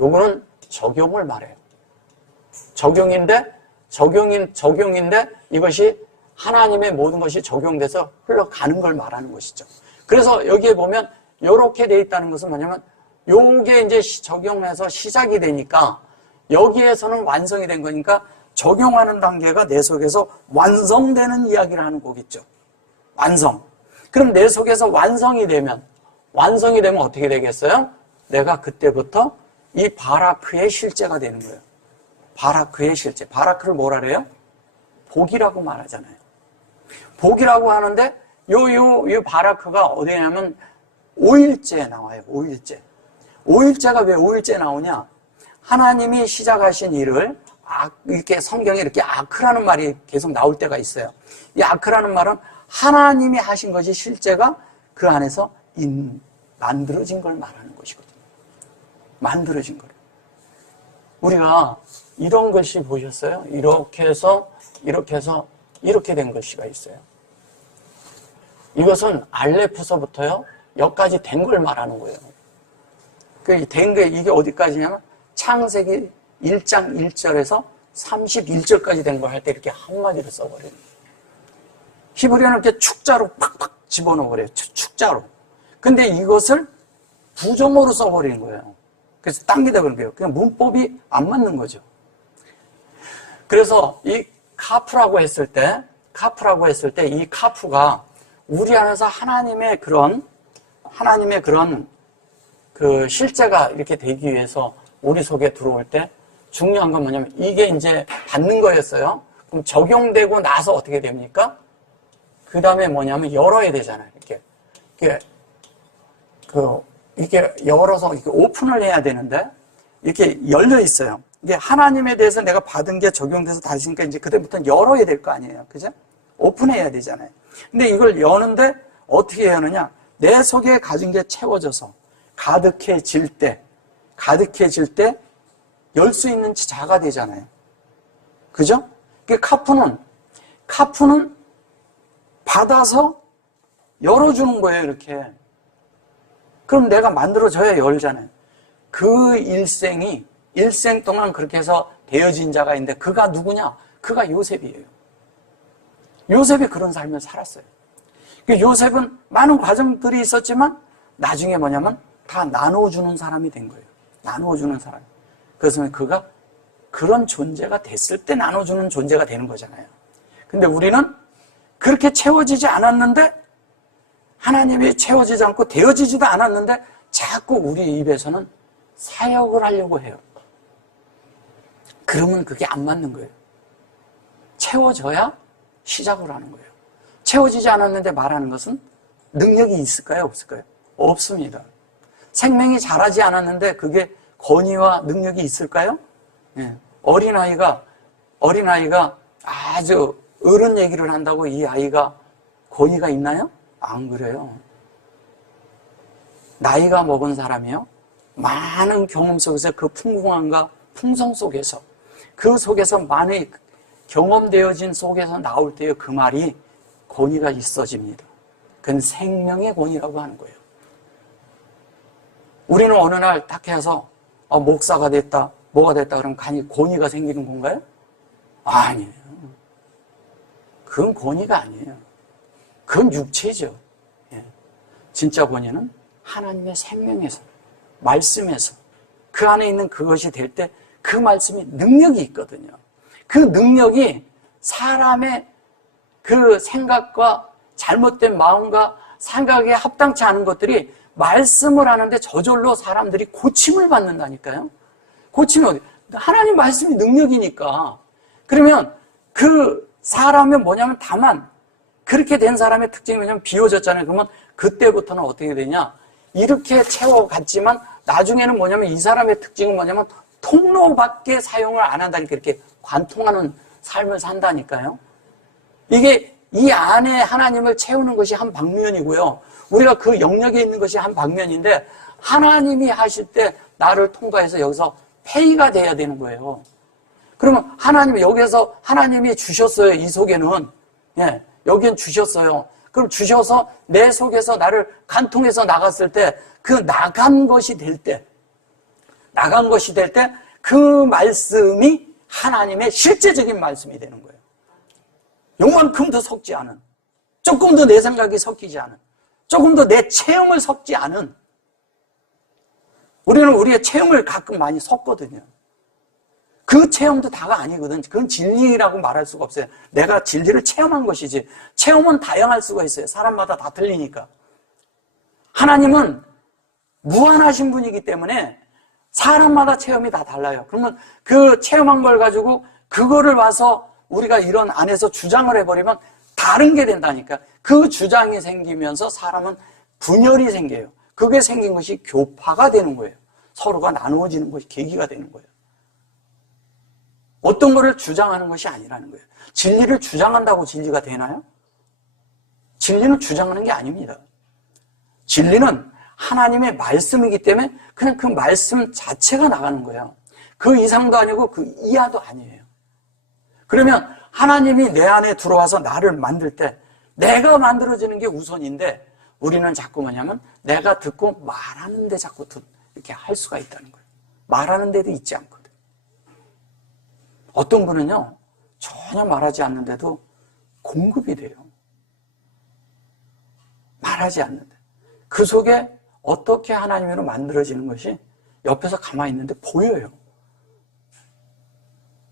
요거는 적용을 말해요. 적용인데 이것이 하나님의 모든 것이 적용돼서 흘러가는 걸 말하는 것이죠. 그래서 여기에 보면 이렇게 돼 있다는 것은 뭐냐면 요게 이제 적용해서 시작이 되니까 여기에서는 완성이 된 거니까 적용하는 단계가 내 속에서 완성되는 이야기를 하는 거겠죠. 완성. 그럼 내 속에서 완성이 되면 어떻게 되겠어요? 내가 그때부터 이 바라크의 실제가 되는 거예요. 바라크의 실제. 바라크를 뭐라 그래요? 복이라고 말하잖아요. 복이라고 하는데 요 바라크가 어디냐면 5일째에 나와요. 5일째. 5일째가 왜 5일째에 나오냐? 하나님이 시작하신 일을 이렇게 성경에 이렇게 아크라는 말이 계속 나올 때가 있어요. 이 아크라는 말은 하나님이 하신 것이 실제가 그 안에서 만들어진 걸 말하는 것이거든요. 만들어진 거예요. 우리가 이런 글씨 보셨어요? 이렇게 해서 이렇게 된 글씨가 있어요. 이것은 알레프서부터요 여기까지 된 걸 말하는 거예요. 그 된 게 이게 어디까지냐면 창세기 1장 1절에서 31절까지 된 걸 할 때 이렇게 한마디로 써버려요. 히브리어는 이렇게 축자로 팍팍 집어넣어버려요. 축자로. 근데 이것을 부정어로 써버리는 거예요. 그래서 당기다 그런 거예요. 그냥 문법이 안 맞는 거죠. 그래서 이 카프라고 했을 때 이 카프가 우리 안에서 하나님의 그런 그 실제가 이렇게 되기 위해서 우리 속에 들어올 때 중요한 건 뭐냐면 이게 이제 받는 거였어요. 그럼 적용되고 나서 어떻게 됩니까? 그 다음에 뭐냐면 열어야 되잖아요. 이게 열어서 이렇게 오픈을 해야 되는데 이렇게 열려 있어요. 이게 하나님에 대해서 내가 받은 게 적용돼서 다시니까 이제 그때부터는 열어야 될 거 아니에요. 그죠? 오픈해야 되잖아요. 근데 이걸 여는데 어떻게 여느냐? 내 속에 가진 게 채워져서 가득해질 때 열 수 있는 자가 되잖아요. 그죠? 카프는 받아서 열어주는 거예요, 이렇게. 그럼 내가 만들어져야 열잖아요. 그 일생 동안 그렇게 해서 되어진 자가 있는데 그가 누구냐? 그가 요셉이에요. 요셉이 그런 삶을 살았어요. 요셉은 많은 과정들이 있었지만 나중에 뭐냐면 다 나눠주는 사람이 된 거예요. 나눠주는 사람. 그래서 그가 그런 존재가 됐을 때 나눠주는 존재가 되는 거잖아요. 근데 우리는 그렇게 채워지지 않았는데 하나님이 채워지지 않고 되어지지도 않았는데 자꾸 우리 입에서는 사역을 하려고 해요. 그러면 그게 안 맞는 거예요. 채워져야 시작을 하는 거예요. 채워지지 않았는데 말하는 것은 능력이 있을까요? 없을까요? 없습니다. 생명이 자라지 않았는데 그게 권위와 능력이 있을까요? 예. 어린아이가 아주 어른 얘기를 한다고 이 아이가 권위가 있나요? 안 그래요. 나이가 먹은 사람이요. 많은 경험 속에서 그 풍부함과 풍성 속에서 그 속에서 많이 경험되어진 속에서 나올 때의 그 말이 권위가 있어집니다. 그건 생명의 권위라고 하는 거예요. 우리는 어느 날 딱 해서 목사가 됐다, 뭐가 됐다 그러면 간이 권위가 생기는 건가요? 아니에요. 그건 권위가 아니에요. 그건 육체죠. 예. 진짜 권위는 하나님의 생명에서, 말씀에서, 그 안에 있는 그것이 될 때 그 말씀이 능력이 있거든요. 그 능력이 사람의 그 생각과 잘못된 마음과 생각에 합당치 않은 것들이 말씀을 하는데 저절로 사람들이 고침을 받는다니까요. 고침이 어디? 하나님 말씀이 능력이니까. 그러면 그 사람은 뭐냐면 다만 그렇게 된 사람의 특징이 뭐냐면 비워졌잖아요. 그러면 그때부터는 어떻게 되냐? 이렇게 채워갔지만 나중에는 뭐냐면 이 사람의 특징은 뭐냐면 통로밖에 사용을 안 한다니까 이렇게 관통하는 삶을 산다니까요. 이게 이 안에 하나님을 채우는 것이 한 방면이고요. 우리가 그 영역에 있는 것이 한 방면인데 하나님이 하실 때 나를 통과해서 여기서 폐의가 돼야 되는 거예요. 그러면 하나님이 여기에서 하나님이 주셨어요. 이 속에는. 예, 여기는 주셨어요. 그럼 주셔서 내 속에서 나를 관통해서 나갔을 때 그 나간 것이 될 때 그 말씀이 하나님의 실제적인 말씀이 되는 거예요. 요만큼도 섞지 않은, 조금 더 내 생각이 섞이지 않은, 조금 더 내 체험을 섞지 않은. 우리는 우리의 체험을 가끔 많이 섞거든요. 그 체험도 다가 아니거든. 그건 진리라고 말할 수가 없어요. 내가 진리를 체험한 것이지. 체험은 다양할 수가 있어요. 사람마다 다 틀리니까. 하나님은 무한하신 분이기 때문에 사람마다 체험이 다 달라요. 그러면 그 체험한 걸 가지고 그거를 와서 우리가 이런 안에서 주장을 해버리면 다른 게 된다니까. 그 주장이 생기면서 사람은 분열이 생겨요. 그게 생긴 것이 교파가 되는 거예요. 서로가 나누어지는 것이 계기가 되는 거예요. 어떤 거를 주장하는 것이 아니라는 거예요. 진리를 주장한다고 진리가 되나요? 진리는 주장하는 게 아닙니다. 진리는 하나님의 말씀이기 때문에 그냥 그 말씀 자체가 나가는 거예요. 그 이상도 아니고 그 이하도 아니에요. 그러면 하나님이 내 안에 들어와서 나를 만들 때 내가 만들어지는 게 우선인데 우리는 자꾸 뭐냐면 내가 듣고 말하는 데 자꾸 이렇게 할 수가 있다는 거예요. 말하는 데도 있지 않거든. 어떤 분은요 전혀 말하지 않는데도 공급이 돼요. 말하지 않는데 그 속에 어떻게 하나님으로 만들어지는 것이 옆에서 가만히 있는데 보여요.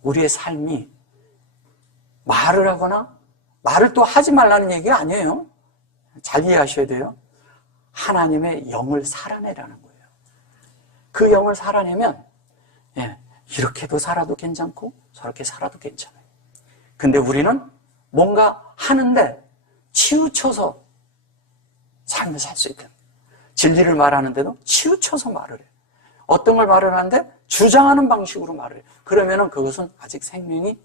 우리의 삶이 말을 하거나 말을 또 하지 말라는 얘기가 아니에요. 잘 이해하셔야 돼요. 하나님의 영을 살아내라는 거예요. 그 영을 살아내면 이렇게도 살아도 괜찮고 저렇게 살아도 괜찮아요. 근데 우리는 뭔가 하는데 치우쳐서 삶을 살 수 있다. 진리를 말하는데도 치우쳐서 말을 해요. 어떤 걸 말을 하는데 주장하는 방식으로 말을 해요. 그러면은 그것은 아직 생명이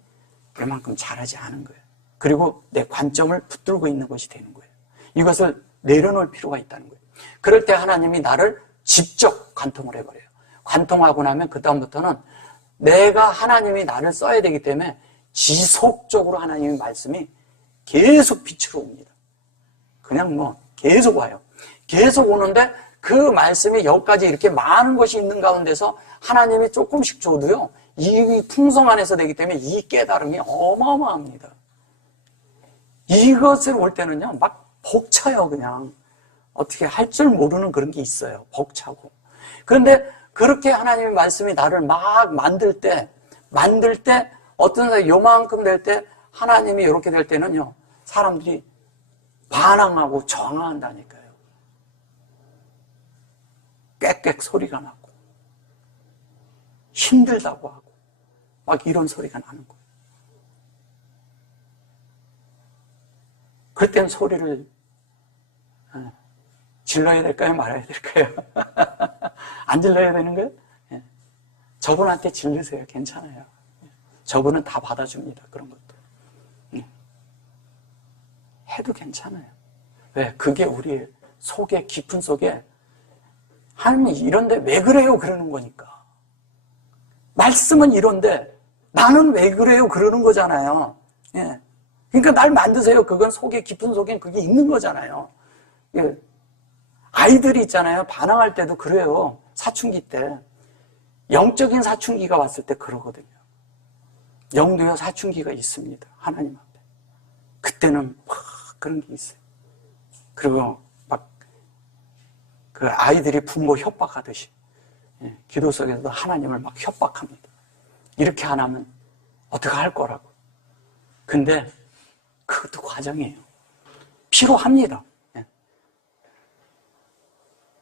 그만큼 자라지 않은 거예요. 그리고 내 관점을 붙들고 있는 것이 되는 거예요. 이것을 내려놓을 필요가 있다는 거예요. 그럴 때 하나님이 나를 직접 관통을 해버려요. 관통하고 나면 그 다음부터는 내가 하나님이 나를 써야 되기 때문에 지속적으로 하나님의 말씀이 계속 빛으로 옵니다. 그냥 계속 와요. 계속 오는데 그 말씀이 여기까지 이렇게 많은 것이 있는 가운데서 하나님이 조금씩 줘도요, 이 풍성 안에서 되기 때문에 이 깨달음이 어마어마합니다. 이것을 올 때는요, 막 벅차요, 그냥. 어떻게 할 줄 모르는 그런 게 있어요. 벅차고. 그런데 그렇게 하나님의 말씀이 나를 막 만들 때, 어떤 사람이 요만큼 될 때, 하나님이 이렇게 될 때는요, 사람들이 반항하고 저항한다니까요. 꽥꽥 소리가 나고, 힘들다고 하고, 막 이런 소리가 나는 거예요. 그럴 땐 소리를 질러야 될까요? 말아야 될까요? 안 질러야 되는 거예요? 저분한테 질르세요. 괜찮아요. 저분은 다 받아줍니다. 그런 것도. 해도 괜찮아요. 왜? 그게 우리 속에, 깊은 속에 하나님이 이런데 왜 그래요? 그러는 거니까. 말씀은 이런데 나는 왜 그래요? 그러는 거잖아요. 예. 그러니까 날 만드세요. 그건 속에, 깊은 속엔 그게 있는 거잖아요. 예. 아이들이 있잖아요. 반항할 때도 그래요. 사춘기 때. 영적인 사춘기가 왔을 때 그러거든요. 영도의 사춘기가 있습니다. 하나님 앞에. 그때는 막 그런 게 있어요. 그리고 막 그 아이들이 부모 협박하듯이 기도 속에서도 하나님을 막 협박합니다. 이렇게 안 하면 어떻게 할 거라고. 근데 그것도 과정이에요. 필요합니다.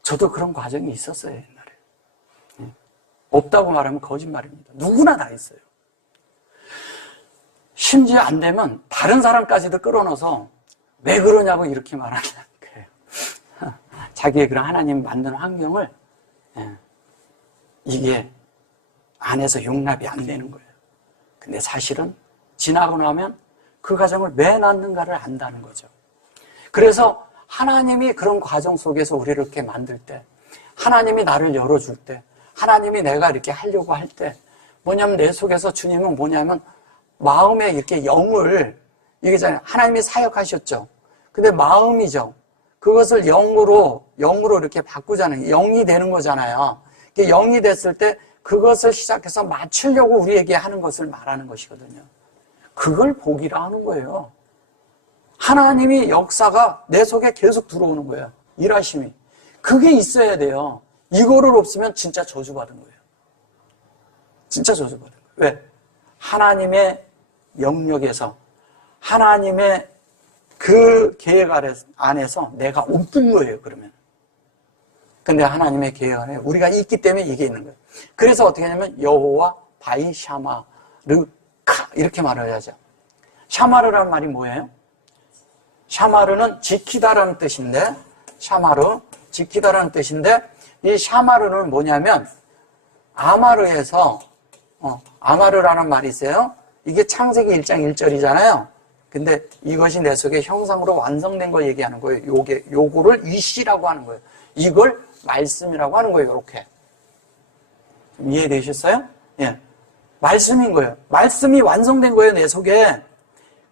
저도 그런 과정이 있었어요, 옛날에. 없다고 말하면 거짓말입니다. 누구나 다 있어요. 심지어 안 되면 다른 사람까지도 끌어넣어서 왜 그러냐고 이렇게 말하는 거예요. 자기의 그런 하나님 만든 환경을 이게 안에서 용납이 안 되는 거예요. 근데 사실은 지나고 나면 그 과정을 왜 낳는가를 안다는 거죠. 그래서 하나님이 그런 과정 속에서 우리를 이렇게 만들 때, 하나님이 나를 열어줄 때, 하나님이 내가 이렇게 하려고 할 때, 뭐냐면 내 속에서 주님은 뭐냐면 마음에 이렇게 영을, 이게잖아요. 하나님이 사역하셨죠. 근데 마음이죠. 그것을 영으로 이렇게 바꾸잖아요. 영이 되는 거잖아요. 영이 됐을 때 그것을 시작해서 맞추려고 우리에게 하는 것을 말하는 것이거든요. 그걸 복이라 하는 거예요. 하나님이 역사가 내 속에 계속 들어오는 거예요. 일하심이. 그게 있어야 돼요. 이거를 없으면 진짜 저주받은 거예요. 진짜 저주받은 거예요. 왜? 하나님의 영역에서 하나님의 그 계획 안에서 내가 없는 거예요, 그러면. 근데 하나님의 계획 안에 우리가 있기 때문에 이게 있는 거예요. 그래서 어떻게 하냐면 여호와 바이 샤마 르카 이렇게 말을 하죠. 샤마르라는 말이 뭐예요? 샤마르는 지키다라는 뜻인데, 샤마르, 지키다라는 뜻인데, 이 샤마르는 뭐냐면 아마르에서 아마르라는 말이 있어요. 이게 창세기 1장 1절이잖아요. 근데 이것이 내 속에 형상으로 완성된 거 얘기하는 거예요. 요거를 위시라고 하는 거예요. 이걸 말씀이라고 하는 거예요. 이렇게. 이해되셨어요? 예. 말씀인 거예요. 말씀이 완성된 거예요. 내 속에.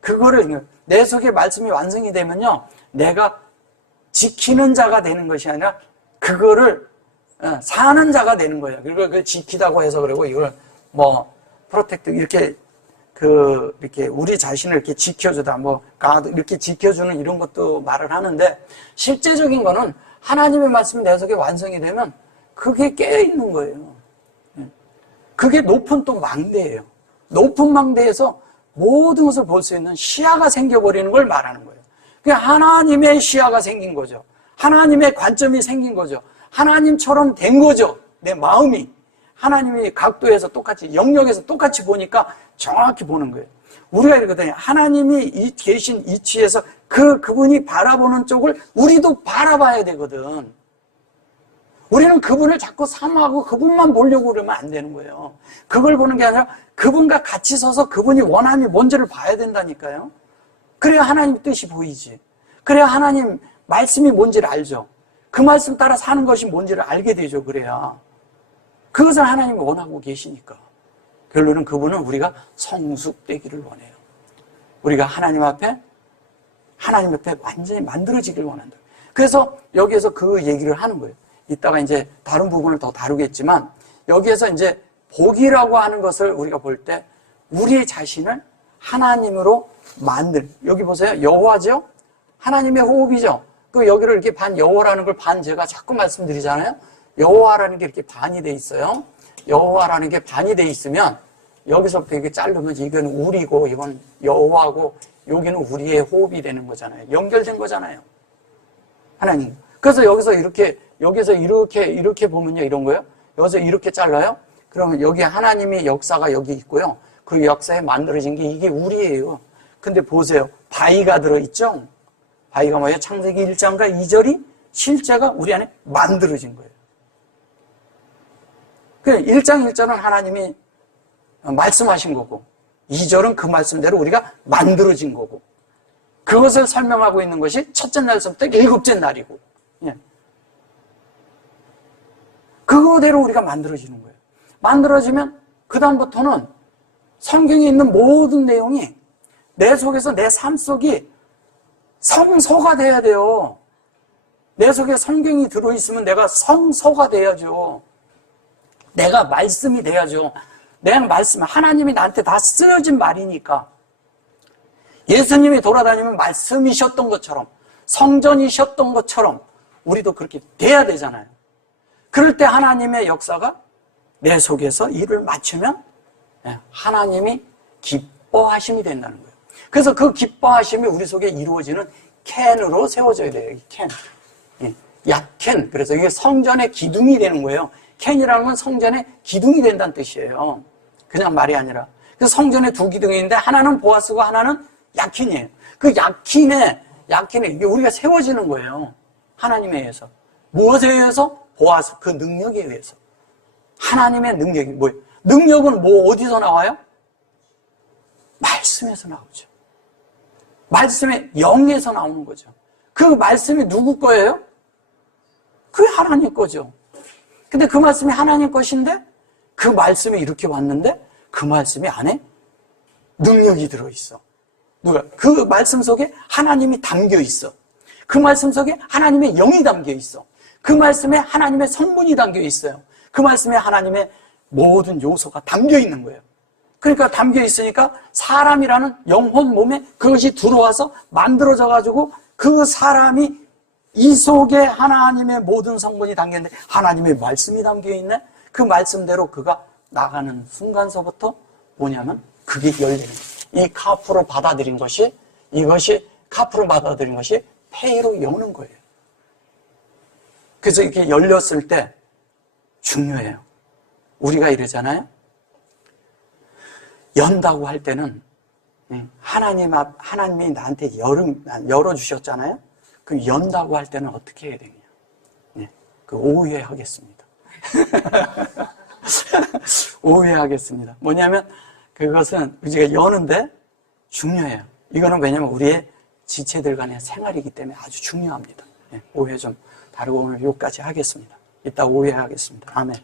그거를 내 속에 말씀이 완성이 되면요. 내가 지키는 자가 되는 것이 아니라 그거를 사는 자가 되는 거예요. 그리고 그걸 지키다고 해서 그러고 이걸 뭐 프로텍트 이렇게 이렇게 우리 자신을 이렇게 지켜주다 가드 이렇게 지켜주는 이런 것도 말을 하는데 실제적인 거는 하나님의 말씀이 내 속에 완성이 되면 그게 깨어 있는 거예요. 그게 높은 또 망대예요. 높은 망대에서 모든 것을 볼 수 있는 시야가 생겨버리는 걸 말하는 거예요. 그게 하나님의 시야가 생긴 거죠. 하나님의 관점이 생긴 거죠. 하나님처럼 된 거죠. 내 마음이. 하나님이 각도에서 똑같이, 영역에서 똑같이 보니까 정확히 보는 거예요. 우리가 이러거든요. 하나님이 계신 위치에서 그분이 바라보는 쪽을 우리도 바라봐야 되거든. 우리는 그분을 자꾸 사모하고 그분만 보려고 그러면 안 되는 거예요. 그걸 보는 게 아니라 그분과 같이 서서 그분이 원함이 뭔지를 봐야 된다니까요. 그래야 하나님 뜻이 보이지. 그래야 하나님 말씀이 뭔지를 알죠. 그 말씀 따라 사는 것이 뭔지를 알게 되죠. 그래야. 그것을 하나님이 원하고 계시니까. 결론은 그분은 우리가 성숙되기를 원해요. 우리가 하나님 앞에 완전히 만들어지기를 원한다. 그래서 여기에서 그 얘기를 하는 거예요. 이따가 이제 다른 부분을 더 다루겠지만 여기에서 이제 복이라고 하는 것을 우리가 볼 때 우리 자신을 하나님으로 여기 보세요. 여호와죠? 하나님의 호흡이죠? 여기를 이렇게 반 여호와라는 걸 반 제가 자꾸 말씀드리잖아요. 여호와라는 게 이렇게 반이 돼 있어요. 여호와라는 게 반이 돼 있으면 여기서부터 이렇게 자르면 이건 우리고 이건 여호와고 여기는 우리의 호흡이 되는 거잖아요. 연결된 거잖아요. 하나님. 그래서 여기서 이렇게 보면요. 이런 거요. 여기서 이렇게 잘라요. 그러면 여기 하나님의 역사가 여기 있고요. 그 역사에 만들어진 게 이게 우리예요. 근데 보세요. 바위가 들어있죠? 바위가 뭐예요? 창세기 1장과 2절이 실제가 우리 안에 만들어진 거예요. 1장 1절은 하나님이 말씀하신 거고 2절은 그 말씀대로 우리가 만들어진 거고 그것을 설명하고 있는 것이 첫째 날서부터 7째 날이고 그거대로 우리가 만들어지는 거예요. 만들어지면 그 다음부터는 성경에 있는 모든 내용이 내 속에서 내 삶 속이 성서가 돼야 돼요. 내 속에 성경이 들어있으면 내가 성서가 돼야죠. 내가 말씀이 돼야죠. 내가 말씀, 하나님이 나한테 다 쓰여진 말이니까. 예수님이 돌아다니면 말씀이셨던 것처럼, 성전이셨던 것처럼 우리도 그렇게 돼야 되잖아요. 그럴 때 하나님의 역사가 내 속에서 일을 맞추면 하나님이 기뻐하심이 된다는 거예요. 그래서 그 기뻐하심이 우리 속에 이루어지는 캔으로 세워져야 돼요. 이 캔. 약캔. 그래서 이게 성전의 기둥이 되는 거예요. 캔이라는 건 성전의 기둥이 된다는 뜻이에요. 그냥 말이 아니라. 그래서 성전에 두 기둥이 있는데 하나는 보아스고 하나는 약킨이에요. 그 약킨에 이게 우리가 세워지는 거예요. 하나님에 의해서. 무엇에 의해서? 보아스. 그 능력에 의해서. 하나님의 능력이 뭐예요? 능력은 뭐 어디서 나와요? 말씀에서 나오죠. 말씀의 영에서 나오는 거죠. 그 말씀이 누구 거예요? 그게 하나님 거죠. 근데 그 말씀이 하나님 것인데 그 말씀이 이렇게 왔는데 그 말씀이 안에 능력이 들어있어. 누가? 그 말씀 속에 하나님이 담겨 있어. 그 말씀 속에 하나님의 영이 담겨 있어. 그 말씀에 하나님의 성분이 담겨 있어요. 그 말씀에 하나님의 모든 요소가 담겨 있는 거예요. 그러니까 담겨 있으니까 사람이라는 영혼 몸에 그것이 들어와서 만들어져 가지고 그 사람이 이 속에 하나님의 모든 성분이 담겨 있는데 하나님의 말씀이 담겨 있네. 그 말씀대로 그가 나가는 순간서부터 뭐냐면 그게 열리는 거예요. 이 카프로 받아들인 것이 이것이 카프로 받아들인 것이 폐로 여는 거예요. 그래서 이렇게 열렸을 때 중요해요. 우리가 이러잖아요. 연다고 할 때는 하나님이 나한테 열어주셨잖아요. 그럼 연다고 할 때는 어떻게 해야 되냐? 그 오해하겠습니다. 오해하겠습니다. 뭐냐면 그것은 우리가 여는데 중요해요. 이거는 왜냐면 우리의 지체들 간의 생활이기 때문에 아주 중요합니다. 오해 좀 다루고 오늘 여기까지 하겠습니다. 이따 오해하겠습니다. 아멘.